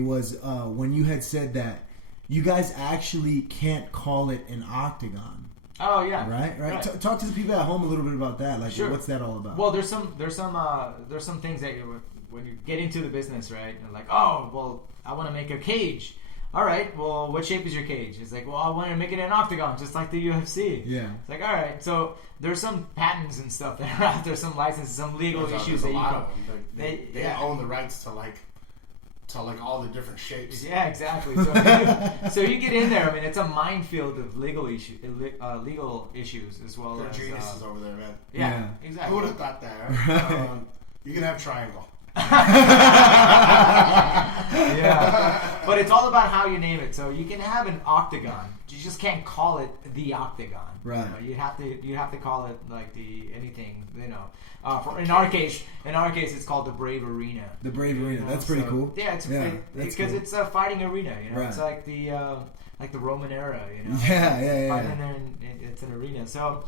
was when you had said that you guys actually can't call it an octagon. Oh yeah, right. Talk to the people at home a little bit about that. Like, sure. What's that all about? Well, there's some things that when you get into the business, right? And like, oh, well, I want to make a cage. All right, well, what shape is your cage? It's like, well, I want to make it an octagon, just like the UFC. Yeah. It's like, all right, so there's some patents and stuff that are out there, some licenses, some legal issues that a you lot can. of them. They own the rights to all the different shapes. Yeah, exactly. So you get in there. I mean, it's a minefield of legal issues as well. They're as geniuses over there, man. Yeah, exactly. Who would have thought that? You can have triangle. Yeah, but it's all about how you name it. So you can have an octagon. You just can't call it the octagon. Right. You have to call it like the anything. In our case, it's called the Brave Arena. The Brave Arena. That's pretty cool. Yeah, because cool. it's a fighting arena. Right. It's like the Roman era. Yeah. Fighting there, it's an arena. So.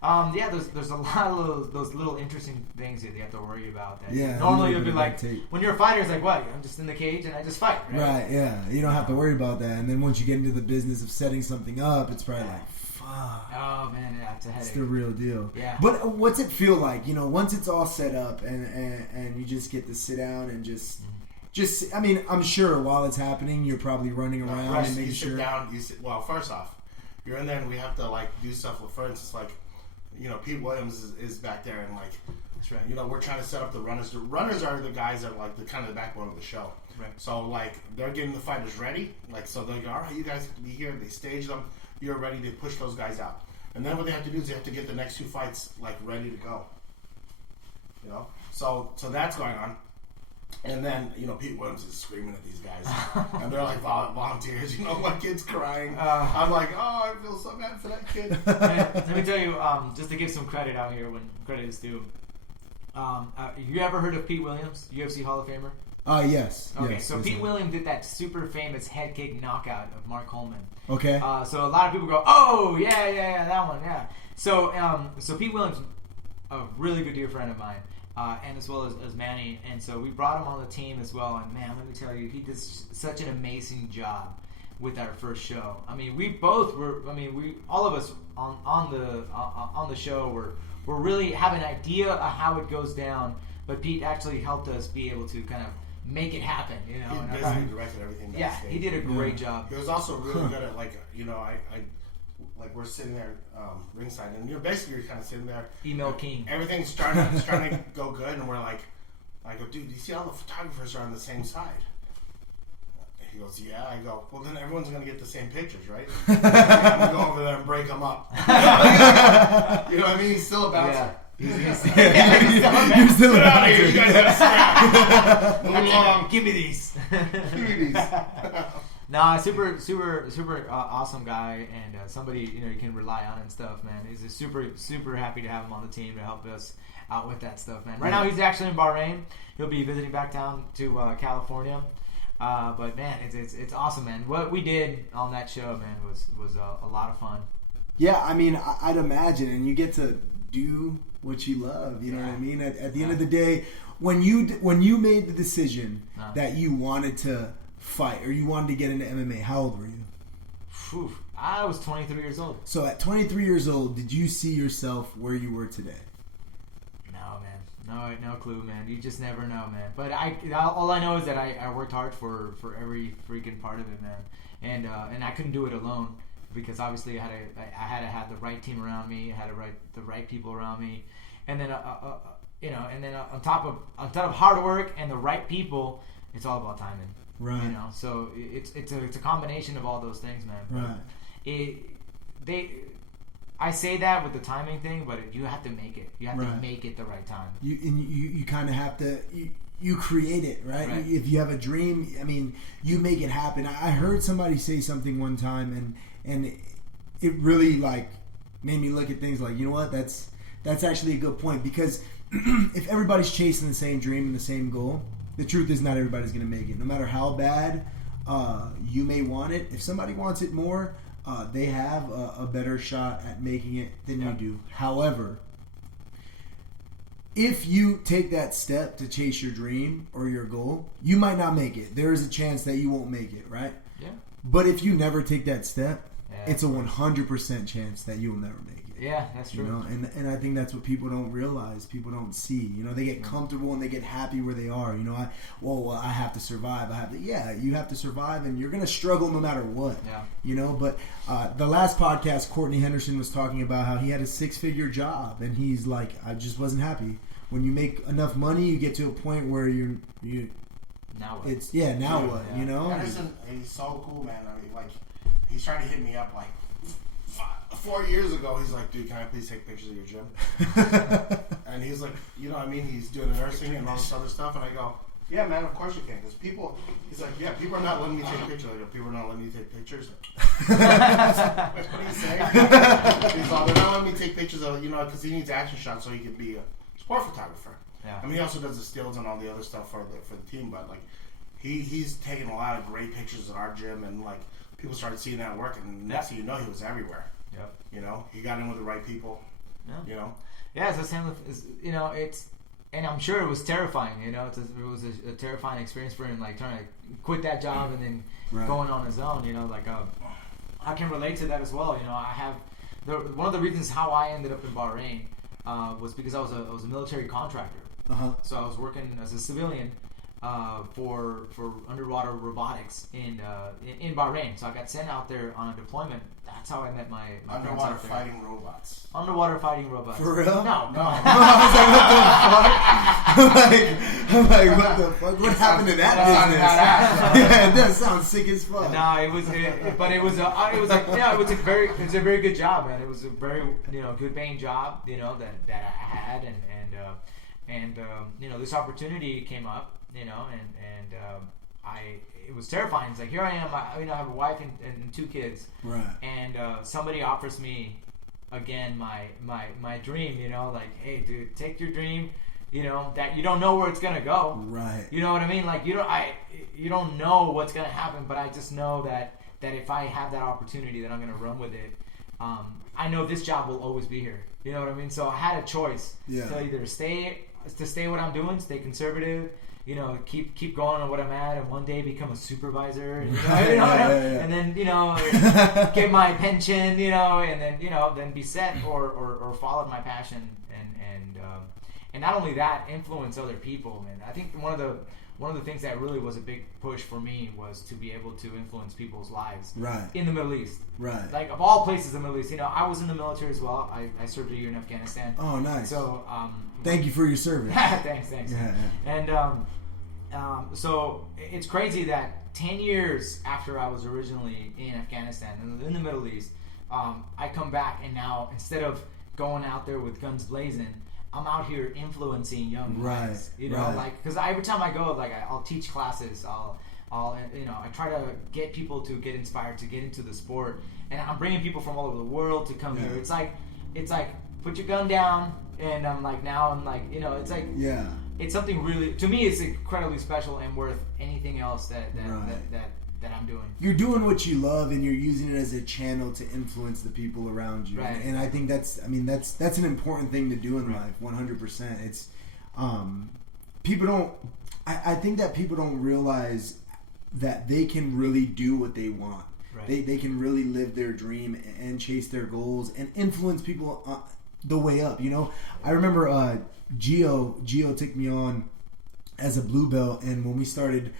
There's a lot of those little interesting things that you have to worry about. That normally you'll be like, when you're a fighter, it's like, what? I'm just in the cage and I just fight. Right. Yeah. You don't have to worry about that. And then once you get into the business of setting something up, it's probably like, fuck. Oh man, it's a headache. It's the real deal. Yeah. But what's it feel like? Once it's all set up and you just get to sit down and just. I mean, I'm sure while it's happening, you're probably running around and making sure. You sit down. Well, first off, you're in there and we have to like do stuff. For instance, like Pete Williams is back there and like That's right. We're trying to set up the runners. The runners are the guys that are like the kind of the backbone of the show. Right. So like they're getting the fighters ready. Like so they go, all right, you guys have to be here. They stage them. You're ready to push those guys out. And then what they have to do is they have to get the next 2 fights like ready to go. So that's going on. And then Pete Williams is screaming at these guys, and they're like volunteers. My kid's crying. I'm like, oh, I feel so bad for that kid. Let me tell you, just to give some credit out here when credit is due. You ever heard of Pete Williams, UFC Hall of Famer? Yes. Okay, yes, so yes, Pete yes. Williams did that super famous head kick knockout of Mark Coleman. Okay. So a lot of people go, oh, yeah, that one, yeah. So Pete Williams, a really good dear friend of mine, and as well as Manny, and so we brought him on the team as well, and man, let me tell you, he did such an amazing job with our first show. I mean, all of us on the show were really have an idea of how it goes down, but Pete actually helped us be able to kind of make it happen, He basically directed everything. Yeah, he did a great job. He was also really good at we're sitting there ringside, and basically you're kind of sitting there. Email King. Everything's starting to go good, and we're like, I go, dude, do you see all the photographers are on the same side? He goes, yeah. I go, well, then everyone's going to get the same pictures, right? I'm going to go over there and break them up. You know what I mean? He's still a bouncer. Yeah. You're still Get out of here. You guys got to scrap. Move along. Give me these. Give me these. Nah, super awesome guy, and somebody you can rely on and stuff, man. He's a super happy to have him on the team to help us out with that stuff, man. Right now he's actually in Bahrain. He'll be visiting back down to California, but man, it's awesome, man. What we did on that show, man, was a lot of fun. Yeah, I mean, I'd imagine, and you get to do what you love. You know what I mean? At the end of the day, when you made the decision that you wanted to fight or you wanted to get into MMA, how old were you? Whew, I was 23 years old. So at 23 years old, did you see yourself where you were today? No, man. No clue, man. You just never know, man. But all I know is that I worked hard for every freaking part of it, man. And I couldn't do it alone because obviously I had to have the right team around me, I had the right people around me, and then on top of hard work and the right people, it's all about timing. Right. So it's a combination of all those things, man. But I say that with the timing thing, but you have to make it. You have to make it the right time. You kind of have to. You create it, right? If you have a dream, I mean, you make it happen. I heard somebody say something one time, and it really made me look at things like, you know what? That's actually a good point, because if everybody's chasing the same dream and the same goal, the truth is not everybody's going to make it. No matter how bad you may want it, if somebody wants it more, they have a better shot at making it than you do. However, if you take that step to chase your dream or your goal, you might not make it. There is a chance that you won't make it, right? Yeah. But if you never take that step, it's a 100% chance that you will never make it. Yeah, that's true. And I think that's what people don't realize. People don't see. They get comfortable and they get happy where they are. I have to survive. You have to survive, and you're gonna struggle no matter what. Yeah. But the last podcast, Courtney Henderson was talking about how he had a 6-figure job, and he's like, I just wasn't happy. When you make enough money, you get to a point where you. Now what? Now what? Yeah. Henderson, he's so cool, man. I mean, he's trying to hit me up 4 years ago. He's like, dude, can I please take pictures of your gym? And he's like, he's doing nursing and all this other stuff. And I go, yeah, man, of course you can. Because he's like, yeah, people are not letting me take pictures. I go, people are not letting me take pictures? What are you saying? He's like, they're not letting me take pictures of, because he needs action shots so he can be a sport photographer. Yeah. I mean, he also does the stills and all the other stuff for the team. But, he's taken a lot of great pictures at our gym. And, people started seeing that work. And next thing you know, he was everywhere. Yep. He got in with the right people. Yeah. Yeah, it's the same with, and I'm sure it was terrifying. It was a terrifying experience for him, trying to quit that job and then going on his own. I can relate to that as well. I have one of the reasons how I ended up in Bahrain was because I was a military contractor. So I was working as a civilian for underwater robotics in Bahrain. So I got sent out there on a deployment. That's how I met my friends Underwater out there. fighting robots. Underwater fighting robots. For real? No. I was like, what the fuck? What happened to that business? Yeah, that sounds sick as fuck. No, it was a very good job, man. It was a very good paying job, that I had, and this opportunity came up, and it was terrifying. It's like, here I am, I have a wife and 2 kids, right? And somebody offers me again my dream, like, hey, dude, take your dream. That you don't know where it's gonna go. Right. You know what I mean? Like you don't know what's gonna happen, but I just know that if I have that opportunity, that I'm gonna run with it. I know this job will always be here. You know what I mean? So I had a choice to either stay what I'm doing, stay conservative, keep going on what I'm at, and one day become a supervisor, and then get my pension, and then be set or follow my passion and not only that, influence other people, man. I think one of the things that really was a big push for me was to be able to influence people's lives in the Middle East. Right. Like, of all places in the Middle East. I was in the military as well. I served a year in Afghanistan. Oh, nice. So, thank you for your service. Thanks. Yeah. And so it's crazy that 10 years after I was originally in Afghanistan, in the Middle East, I come back, and now instead of going out there with guns blazing, I'm out here influencing young minds, like, because every time I go, like, I'll teach classes, I try to get people to get inspired to get into the sport, and I'm bringing people from all over the world to come here. It's like put your gun down, and I'm like, it's like, it's something really, to me, it's incredibly special and worth anything else that I'm doing. You're doing what you love, and you're using it as a channel to influence the people around you. Right. And I think that's an important thing to do in life. 100%. It's people don't. I think that people don't realize that they can really do what they want. Right. They can really live their dream and chase their goals and influence people the way up. I remember Gio took me on as a blue belt, and when we started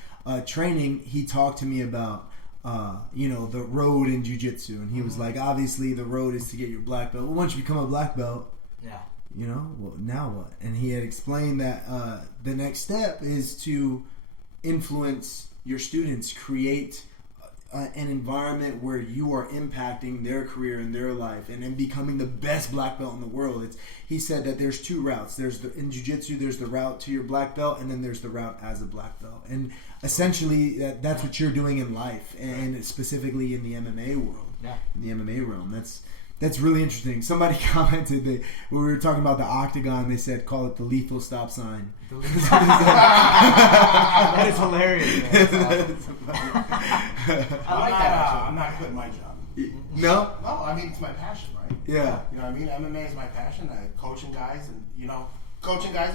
training, he talked to me about the road in jiu-jitsu, and he was like, obviously the road is to get your black belt. Well, once you become a black belt, well, now what? And he had explained that the next step is to influence your students, create an environment where you are impacting their career and their life, and then becoming the best black belt in the world. He said that there's 2 routes. In jiu-jitsu, there's the route to your black belt, and then there's the route as a black belt. And essentially, that's what you're doing in life, and specifically in the MMA world, in the MMA realm. That's really interesting. Somebody commented that when we were talking about the octagon, they said, call it the lethal stop sign. That is hilarious, man. I like that. I'm not quitting my job. No? No, I mean, it's my passion, right? Yeah. You know what I mean? MMA is my passion. Coaching guys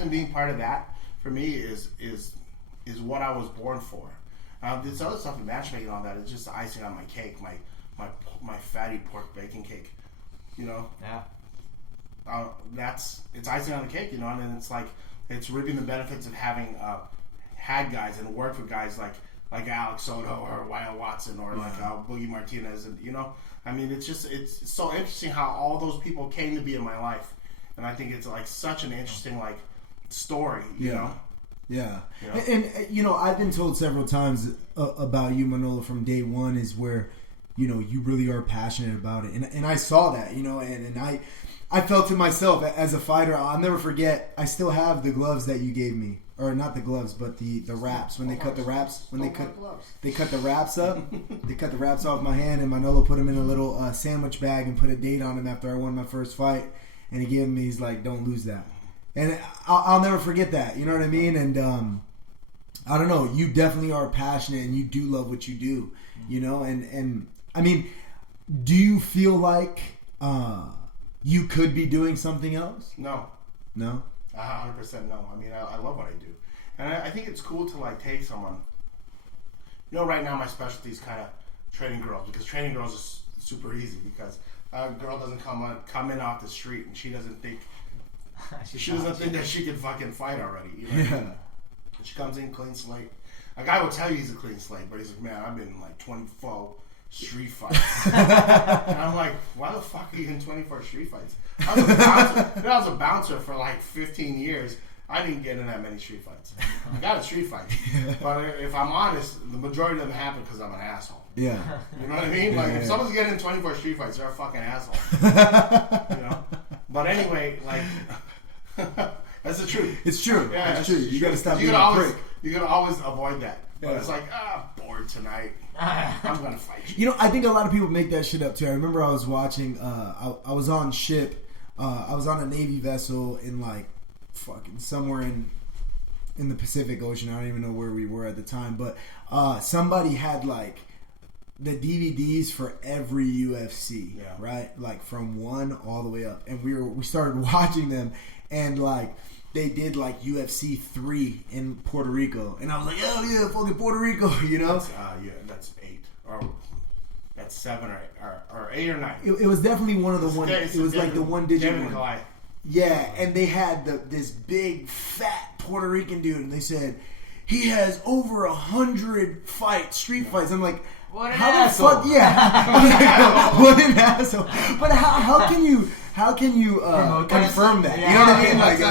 and being part of that, for me, is what I was born for. This other stuff, the matchmaking and all that, is just the icing on my cake, my fatty pork bacon cake. Yeah. It's icing on the cake, and then it's like, it's reaping the benefits of having had guys and worked with guys like Alex Soto or Wyatt Watson or like Boogie Martinez, and I mean, it's so interesting how all those people came to be in my life, and I think it's like such an interesting story, you know. Yeah. And I've been told several times about you, Manolo, from day one, is where you really are passionate about it, and I saw that, and I felt it myself as a fighter. I'll never forget. I still have the gloves that you gave me, or not the gloves, but the wraps. When they cut the wraps, they cut the wraps up. They cut the wraps off my hand, and Manolo put them in a little sandwich bag and put a date on them after I won my first fight. And he gave them me. He's like, "Don't lose that." And I'll never forget that. You know what I mean? And I don't know. You definitely are passionate, and you do love what you do. And I mean, do you feel like you could be doing something else? No. 100% no. I mean, I love what I do, and I think it's cool to take someone. Right now my specialty is kind of training girls, because training girls is super easy, because a girl doesn't come in off the street and she doesn't think that she can fucking fight already. She comes in clean slate. A guy will tell you he's a clean slate, but he's like, man, I've been in like 24 street fights. And I'm like, why the fuck are you in 24 street fights? I was a bouncer for like 15 years. I didn't get in that many street fights. I got a street fight. But if I'm honest, the majority of them happen because I'm an asshole. Yeah. You know what I mean? Like, if someone's getting in 24 street fights, they're a fucking asshole. You know? But anyway, like, that's the truth. It's true. Yeah, it's true. You gotta stop being a always, prick. you gotta always avoid that. But Yeah. it's like, bored tonight. I'm gonna fight you. You know, I think a lot of people make that shit up too. I remember I was watching. I was on ship. I was on a Navy vessel in like fucking somewhere in the Pacific Ocean. I don't even know where we were at the time, but somebody had like the DVDs for every UFC, right? Like from 1 all the way up, and we started watching them, and like they did like UFC 3 in Puerto Rico, and I was like, oh yeah, fucking Puerto Rico, you know? That's 8 or that's 7 or 8 or 9. It was definitely one of the one. It was like the one digit one. Goliath. Yeah, and they had this big fat Puerto Rican dude, and they said he has over 100 street fights. I'm like, what an how asshole. the fuck? Yeah, I was like, what an asshole. But how can you confirm that? Yeah. You know what I mean?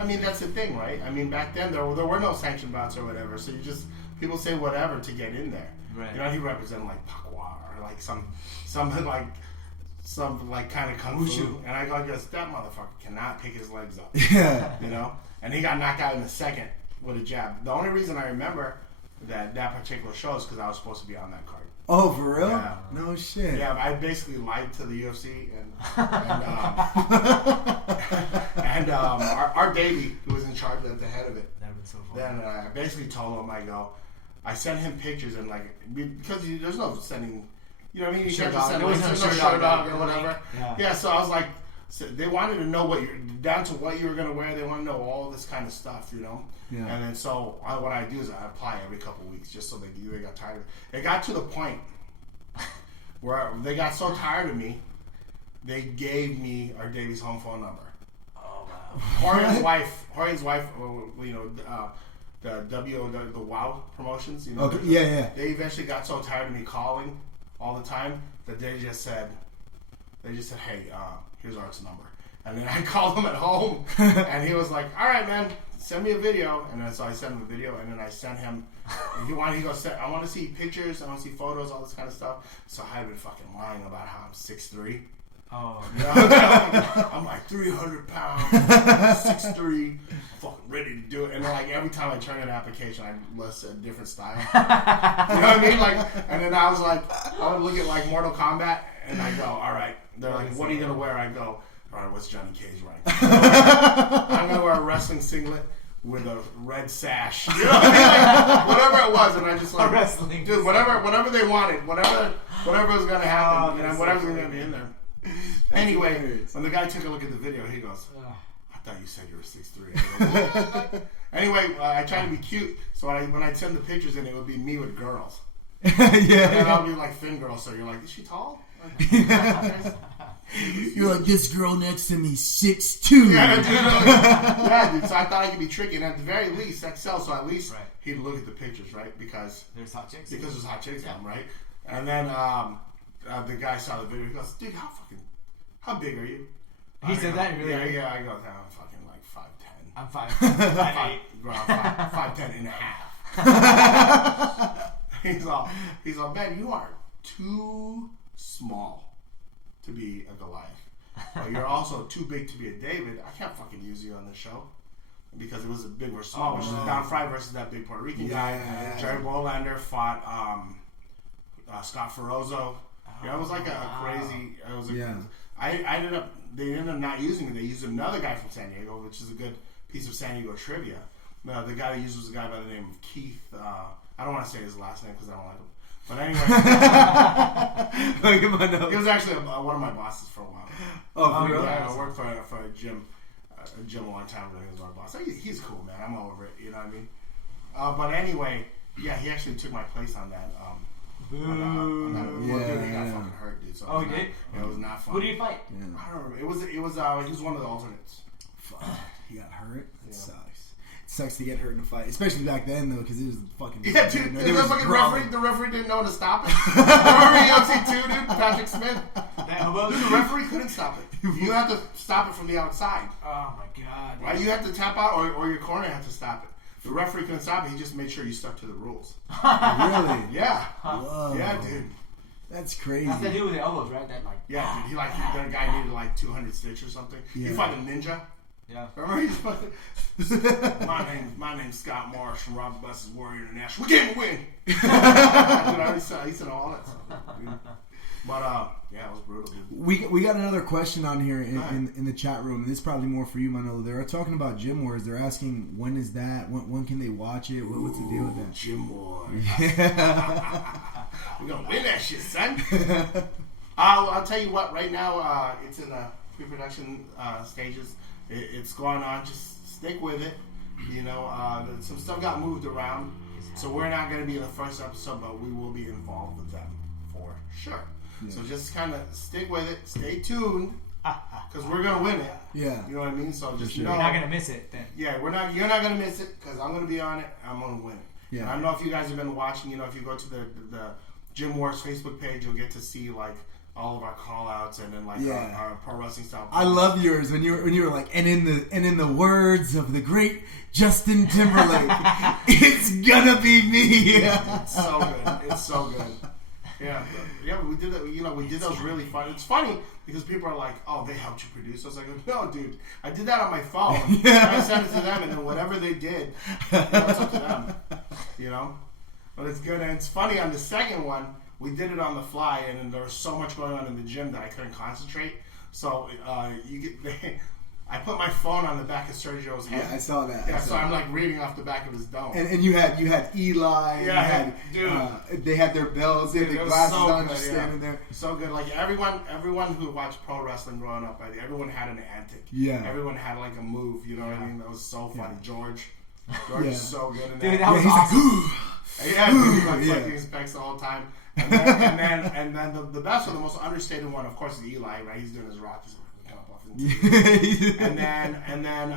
I mean, that's the thing, right? I mean, back then there were no sanctioned bouts or whatever, so people say whatever to get in there. Right. You know, he represented like Pakwa or like some kind of kung fu, and I guess that motherfucker cannot pick his legs up. Yeah. You know, and he got knocked out in the second with a jab. The only reason I remember that particular show is because I was supposed to be on that card. Oh, for real? Yeah. No shit. Yeah, I basically lied to the UFC and our Davey, who was in charge at the head of it. That would be so fun. Then I basically told him, I sent him pictures and like because there's no sending. You know what I mean? You can't just send There was no no shirt shirt dog or whatever. Yeah. So I was like, they wanted to know down to what you were gonna wear. They want to know all this kind of stuff, you know. Yeah. And then what I do is I apply every couple of weeks just so they got tired of it. It got to the point where they got so tired of me, they gave me our Davy's home phone number. Oh wow. Jorge's wife, you know, the WOW promotions. You know, Okay. Yeah. They eventually got so tired of me calling all the time that they just said, hey, here's Art's number. And then I called him at home, and he was like, all right, man, send me a video. And then so I sent him a video, and then I sent him, he goes, I want to see pictures, I want to see photos, all this kind of stuff. So I had been fucking lying about how I'm 6'3". Oh. You know, I'm like 300 pounds, 6'3", fucking ready to do it. And then like every time I turn in an application, I list a different style. You know what I mean? Like, and then I was like, I would look at like Mortal Kombat, and I go, all right. They're like, what are you gonna wear? I go, all right, what's Johnny Cage wearing? I'm gonna wear a wrestling singlet with a red sash. You know what I mean? Like, whatever it was, and I just like A wrestling dude, whatever they wanted, whatever was gonna happen, you know, whatever's gonna be in there. Anyway, when the guy took a look at the video, he goes, I thought you said you were 6'3". Anyway, I tried to be cute, so when I'd send the pictures in, it would be me with girls. Yeah. And I'll be like thin girls, so you're like, is she tall? You're like, this girl next to me, 6'2". Yeah, dude. So I thought I could be tricky, and at the very least, XL. So at least he'd look at the pictures, right? Because there's hot chicks. there's hot chicks on, right? And then the guy saw the video. He goes, dude, how big are you? He said that really? Yeah. I go, I'm fucking like 5'10". I'm 5'8". 5'10" and a half. He's all, Ben, you are too small to be a Goliath. But you're also too big to be a David. I can't fucking use you on this show. Because it was a big versus small, which is Don Fry versus that big Puerto Rican guy. Jerry Bolander fought Scott Ferozzo. It was like a crazy. It was they ended up not using it. They used another guy from San Diego, which is a good piece of San Diego trivia. The guy they used was a guy by the name of Keith. I don't want to say his last name because I don't like him. But anyway, he was actually one of my bosses for a while. Oh, really? Yeah, I worked for a gym a long time ago. He was my boss. He's cool, man. I'm over it. You know what I mean? But anyway, yeah, he actually took my place on that. Dude, he got fucking hurt, dude. So he did? Yeah, it was not fun. Who did he fight? Yeah. I don't remember. He was one of the alternates. Fuck, he got hurt. It sucks. It sucks to get hurt in a fight, especially back then though, because it was fucking. Yeah, dude. there The was fucking brawling. the referee didn't know when to stop it. Remember UFC 2, dude? Patrick Smith. That elbow? Dude, the referee couldn't stop it. You have to stop it from the outside. Oh my god. Right? You have to tap out, or your corner had to stop it. The referee couldn't stop it. He just made sure you stuck to the rules. Really? Yeah. Whoa. Yeah, dude. That's crazy. That's to do with the elbows, right? That like. Yeah, dude. The guy needed like 200 stitch or something. Yeah. He fought a ninja. Yeah. Remember? He's fucking, my name's Scott Marsh from Robert Buster's Warrior International. We gave him a win. Dude, I already said all that stuff. Dude. But yeah, it was brutal, dude. We got another question on here in the chat room. This is probably more for you, Manolo. They're talking about Gym Wars. They're asking when is that? When can they watch it? What's the deal with that? Gym Wars. Yeah. We're gonna win that shit, son. I'll tell you what. Right now, it's in the pre-production stages. It's going on. Just stick with it. You know, some stuff got moved around, so we're not going to be in the first episode, but we will be involved with them for sure. Yeah. So just kind of stick with it. Stay tuned, because we're going to win it. Yeah. You know what I mean? So just You're not going to miss it then. Yeah, you're not going to miss it, because I'm going to be on it. I'm going to win it. Yeah. I don't know if you guys have been watching. You know, if you go to the Gym Wars Facebook page, you'll get to see like all of our call outs and then like our pro wrestling style. I love yours when you were like, and in the words of the great Justin Timberlake, it's gonna be me. It's so good. It's so good. Yeah, we did that. You know, we did those really fun. It's funny because people are like, "Oh, they helped you produce." I was like, "No, dude, I did that on my phone. I sent it to them, and then whatever they did, it's up to them." You know, but it's good and it's funny. On the second one, we did it on the fly, and then there was so much going on in the gym that I couldn't concentrate. So I put my phone on the back of Sergio's head. Yeah, I saw that. Yeah, so I'm like reading off the back of his dome. And you had Eli. Yeah, dude. They had their bells. They had their glasses so on, good, just standing there. So good. Like everyone who watched pro wrestling growing up, everyone had an antic. Yeah. Everyone had like a move. You know what I mean? That was so funny. George is so good in that. Dude, that was he's awesome. Like, yeah, dude, he's like flicking his pecs the whole time. And then the best one, the most understated one, of course, is Eli. Right? He's doing his rock. He's kind of buffing. and then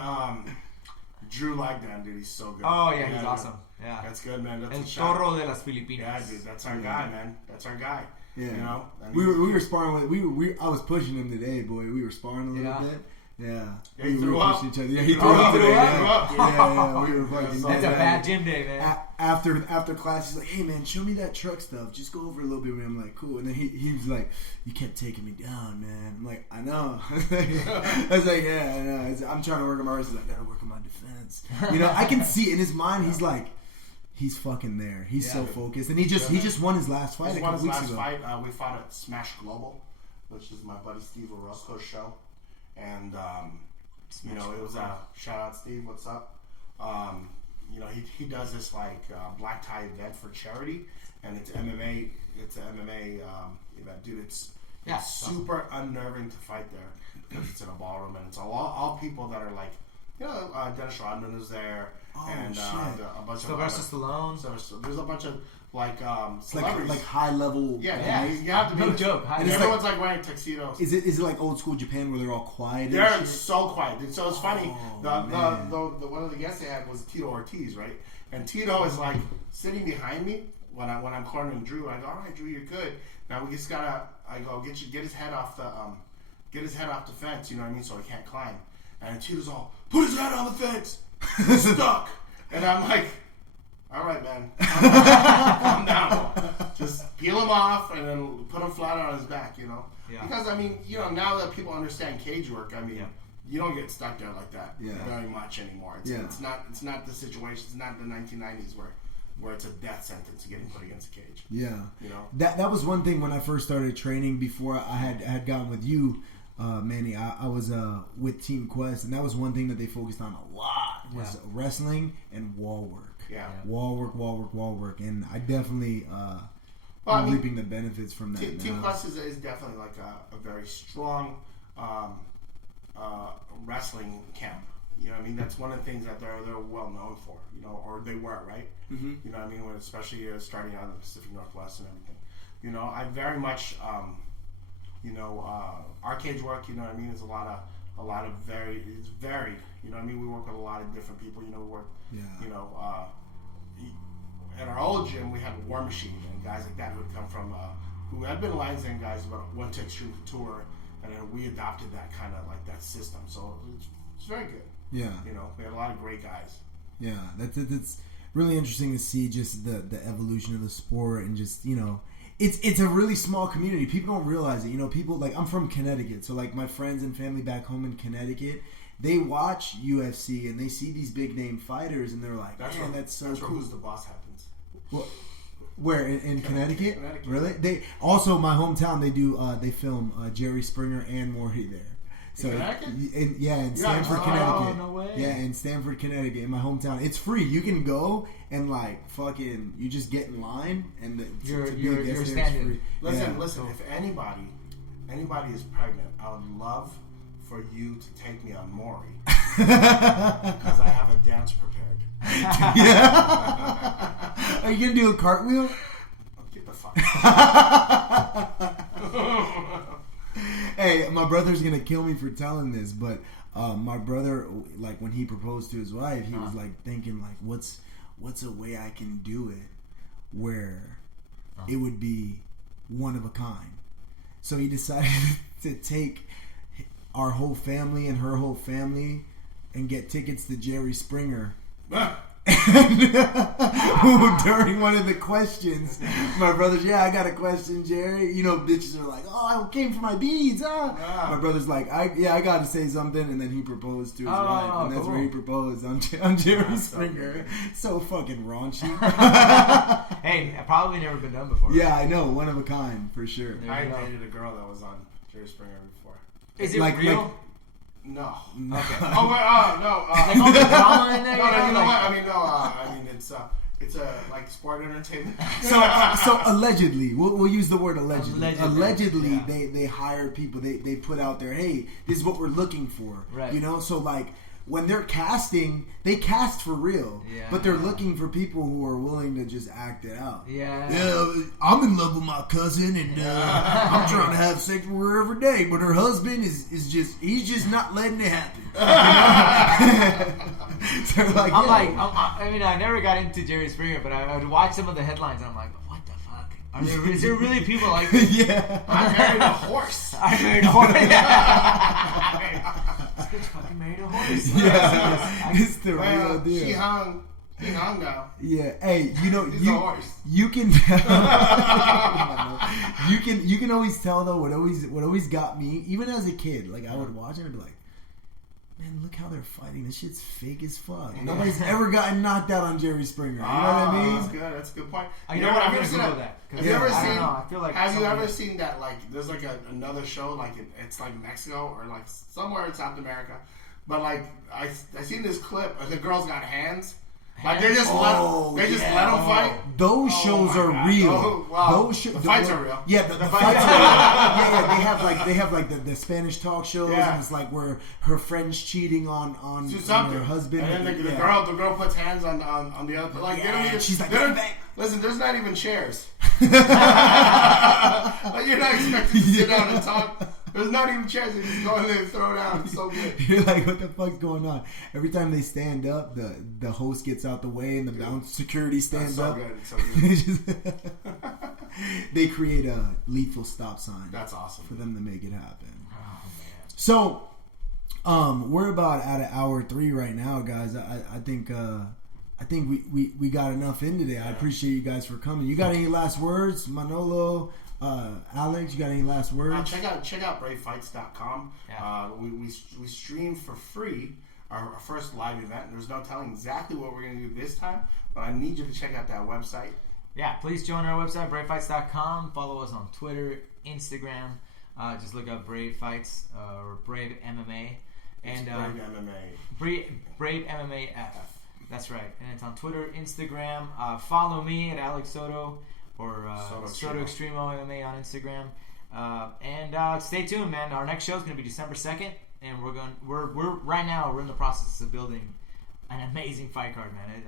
Drew Lagdan, dude, he's so good. Oh yeah, he's awesome. Yeah, that's good, man. That's El a shot. Toro de las Filipinas. Yeah, dude, that's our guy, man. That's our guy. Yeah, you know, we were sparring with I was pushing him today, boy. We were sparring a little bit. Yeah, he threw up. Each other. Yeah, he threw Oh, up. he threw Yeah, up? yeah, we were fucking. That's a bad gym day, man. After class, he's like, "Hey, man, show me that truck stuff. Just go over a little bit with him." I'm like, "Cool." And then he was like, "You kept taking me down, man." I'm like, "I know." I was like, "Yeah, I know." I'm trying to work on my wrist. He's like, "I gotta work on my defense." You know, I can see in his mind. He's like, he's fucking there. He's so focused, and he just won his last fight. He a won couple his weeks last ago. fight. We fought at Smash Global, which is my buddy Steve Orozco's show, and you know, it was a shout out Steve. What's up? You know, he does this like black tie event for charity, and it's MMA. It's an MMA event, dude. It's super unnerving to fight there because it's in a ballroom and it's all people that are like, you know, Dennis Rodman is there, and a bunch Sylvester Stallone. There's a bunch of like celebrities, like high level. Yeah. You have to be No joke. And everyone's like wearing tuxedos. Is it like old school Japan where they're all quiet? They're so quiet. Dude. So it's funny. The one of the guests they had was Tito Ortiz, right? And Tito is like sitting behind me when I'm cornering Drew. I go, "All right, Drew, you're good. Now we just gotta." I go, "Get his head off the fence." You know what I mean? So he can't climb. And Tito's all, "Put his head on the fence. He's stuck." And I'm like, "All right, man, calm down. Just peel him off and then put him flat on his back, you know." Yeah. Because I mean, you know, now that people understand cage work, I mean, you don't get stuck there like that very much anymore. It's not the situation. It's not the 1990s where it's a death sentence getting put against a cage. Yeah, you know, that was one thing when I first started training. Before I had gotten with you, Manny, I was with Team Quest, and that was one thing that they focused on a lot was wrestling and wall work. Yeah. Wall work, and I definitely reaping the benefits from that. Team Quest is definitely like a very strong wrestling camp. You know what I mean? That's one of the things that they're well known for, you know, or they were, right? Mm-hmm. You know what I mean? When especially starting out in the Pacific Northwest and everything. You know, I very much, our cage work, you know what I mean, is a lot a lot of it's varied. You know what I mean? We work with a lot of different people. You know, we work, at our old gym, we had War Machine and guys like that who had come from, who had been Lions Den guys, but went to Extreme Couture, and then we adopted that kind of like that system. So it's very good. Yeah. You know, we had a lot of great guys. Yeah, that's really interesting to see just the evolution of the sport and just, you know, it's a really small community. People don't realize it. You know, people like, I'm from Connecticut, so like my friends and family back home in Connecticut, they watch UFC and they see these big name fighters and they're like, man, that's so cool. Who's the Boss happens. Well, where in Connecticut? Connecticut? Really? They also my hometown. They do they film Jerry Springer and Morty there. So in Stamford, Connecticut. No way. Yeah, in Stamford, Connecticut, in my hometown. It's free. You can go and like fucking. You just get in line and you're standing. Listen. If anybody is pregnant, I would love for you to take me on Maury because I have a dance prepared. Yeah. Are you gonna do a cartwheel? Get the fuck. Hey, my brother's gonna kill me for telling this, but my brother, like when he proposed to his wife, he was like thinking like, what's a way I can do it where it would be one of a kind. So he decided to take our whole family and her whole family and get tickets to Jerry Springer. And during one of the questions, my brother's, I got a question, Jerry. You know, bitches are like, I came for my beads. My brother's like, I got to say something, and then he proposed to his wife, and that's where he proposed on Jerry Springer. So fucking raunchy. Hey, I've probably never been done before. Yeah, I know, one of a kind for sure. I dated a girl that was on Jerry Springer before. Is it like, real? No. Okay. No. Like all the drama in there. No, you know what? I mean, it's a like sport entertainment. So allegedly, we'll use the word allegedly. Allegedly, yeah. they hire people. They put out there, hey, this is what we're looking for. Right. You know, so like when they're casting, they cast for real. Yeah. But they're looking for people who are willing to just act it out. Yeah. Yeah, I'm in love with my cousin, and I'm trying to have sex with her every day. But her husband he's just not letting it happen. So like, I never got into Jerry Springer, but I would watch some of the headlines, and I'm like, what the fuck? Is there really people like this? Yeah. I married a horse. I married a horse. This bitch fucking married a horse. Yeah, it's the real deal. He hung now. Yeah, hey, you know, He's a horse. you can you can always tell though what always got me, even as a kid, like I would watch it and be like, man, look how they're fighting. This shit's fake as fuck. Nobody's ever gotten knocked out on Jerry Springer. You know what I mean? That's good. That's a good point. You know what? I'm gonna Google that. Have you ever seen? I don't know. I feel like have you ever seen that? Like, there's like another show, like it's like Mexico or like somewhere in South America, but like I seen this clip. The girls got hands. Like they just let them fight. Those shows are God. real. Oh, wow. The fights are real. Yeah, the fights are real. Yeah, they have like the Spanish talk shows, and it's like where her friend's cheating on her husband, and then the girl puts hands on the other. Like they don't even, she's like, listen, there's not even chairs. Like you're not expected to sit down and talk. There's not even chairs. You just go in there and throw down. It's so good. You're like, what the fuck's going on? Every time they stand up, the host gets out the way and the security stands up. It's so good. They create a lethal stop sign. That's awesome. For them to make it happen. Oh, man. So, we're about at hour 3 right now, guys. I think we got enough in today. I appreciate you guys for coming. You got any last words, Manolo? Alex, you got any last words? Check out bravefights.com. Yeah. We streamed for free our first live event. There's no telling exactly what we're going to do this time, but I need you to check out that website. Yeah, please join our website, bravefights.com. Follow us on Twitter, Instagram. Just look up Brave Fights or Brave MMA. And Brave MMA F. That's right. And it's on Twitter, Instagram. Follow me at Alex Soto. Or Soto Extremo MMA on Instagram, and stay tuned, man. Our next show is going to be December 2nd, and we're right now we're in the process of building an amazing fight card, man.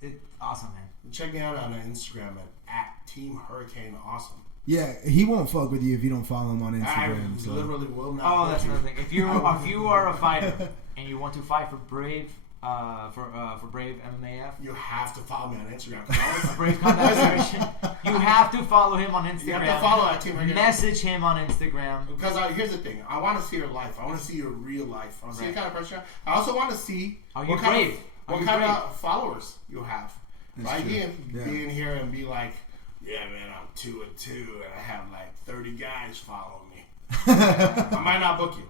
It's awesome, man. Check me out on Instagram at Team Hurricane Awesome. Yeah, he won't fuck with you if you don't follow him on I Instagram. So. literally will not. Oh, that's book another thing. If you are a fighter and you want to fight for Brave, for Brave MMAF, you have to follow me on Instagram. 'Cause I always- Brave Combat Federation, you have to follow him on Instagram. You have to follow that team right here. Message him on Instagram. Because here's the thing, I want to see your life. I want to see your real life. I want to see Right. the kind of person. I also want to see Are you what kind brave? of Are what you kind brave? of followers you have. That's Like true. you can Yeah. be in here and be like, yeah, man, I'm 2-2 and I have like 30 guys following me. I might not book you.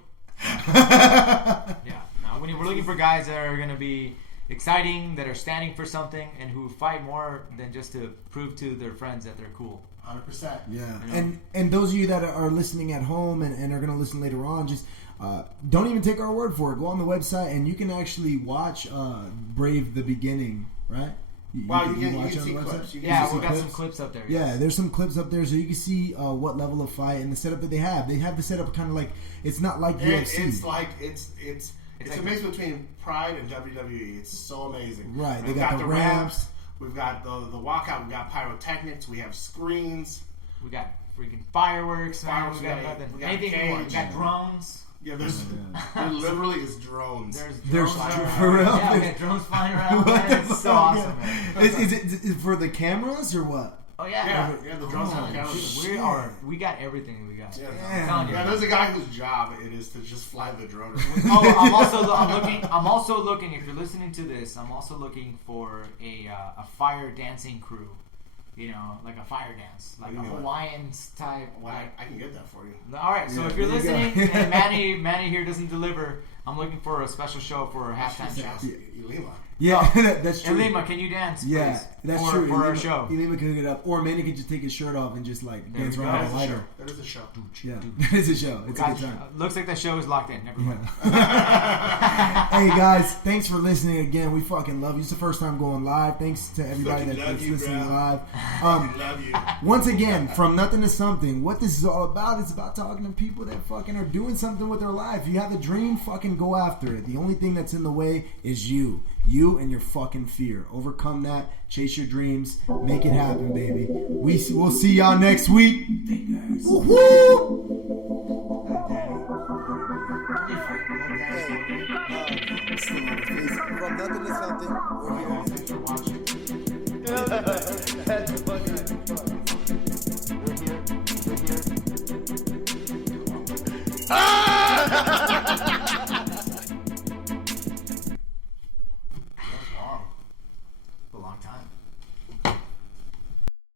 Yeah. Now, when we're looking for guys that are going to be exciting, that are standing for something, and who fight more than just to prove to their friends that they're cool. 100%. Yeah, You know? and those of you that are listening at home and are going to listen later on, just don't even take our word for it. Go on the website and you can actually watch Brave the Beginning, right? Well, you can watch it on see the website? clips. You can Yeah, see we've got clips. some clips up there. Yeah, there's some clips up there so you can see what level of fight and the setup that they have. They have the setup kind of like, it's not like UFC. It's like it's like a mix between Pride and WWE. It's so amazing. Right, they We've got the ramps. We've got the walkout. We've got pyrotechnics. We have screens. We got freaking fireworks. Fireworks, We got we got- nothing. we got Anything you want. We cage. got drones. Yeah, there literally is drones. There's There's drones for flying real? around. Yeah, we got drones flying around. What Man. the It's so fuck? awesome, man. Is it for the cameras or what? Oh yeah. yeah, the drones have cameras. We got everything we got. Yeah, I'm telling you. yeah, there's a guy whose job it is to just fly the drone. Oh, I'm also looking. If you're listening to this, I'm also looking for a fire dancing crew. You know, like a fire dance, like a What do you mean? Hawaiian type. Well, Like, I can get that for you. all right. So Yeah, if you're there you go. listening and Manny here doesn't deliver, I'm looking for a special show for a halftime show. Lima. Yeah, that's true. And Lima, can you dance? Yeah, please, that's for, true. for our Ilima- show. Ilima can hook it up, or Manny can just take his shirt off and just like There dance we around go. a lighter. That is a show. Yeah, that is a show. It's a Guys, good time. looks like that show is locked in. Never mind. Hey guys, thanks for listening again. We fucking love you. It's the first time going live. Thanks to everybody Fucking love that's you, listening bro. live. Love you. Once again, from nothing to something. What this is all about is about talking to people that fucking are doing something with their life. You have a dream, fucking go after it. The only thing that's in the way is you. You and your fucking fear. Overcome that. Chase your dreams. Make it happen, baby. We'll see y'all next week. Woo-hoo! From nothing to something, we're here. That's funny. A long time.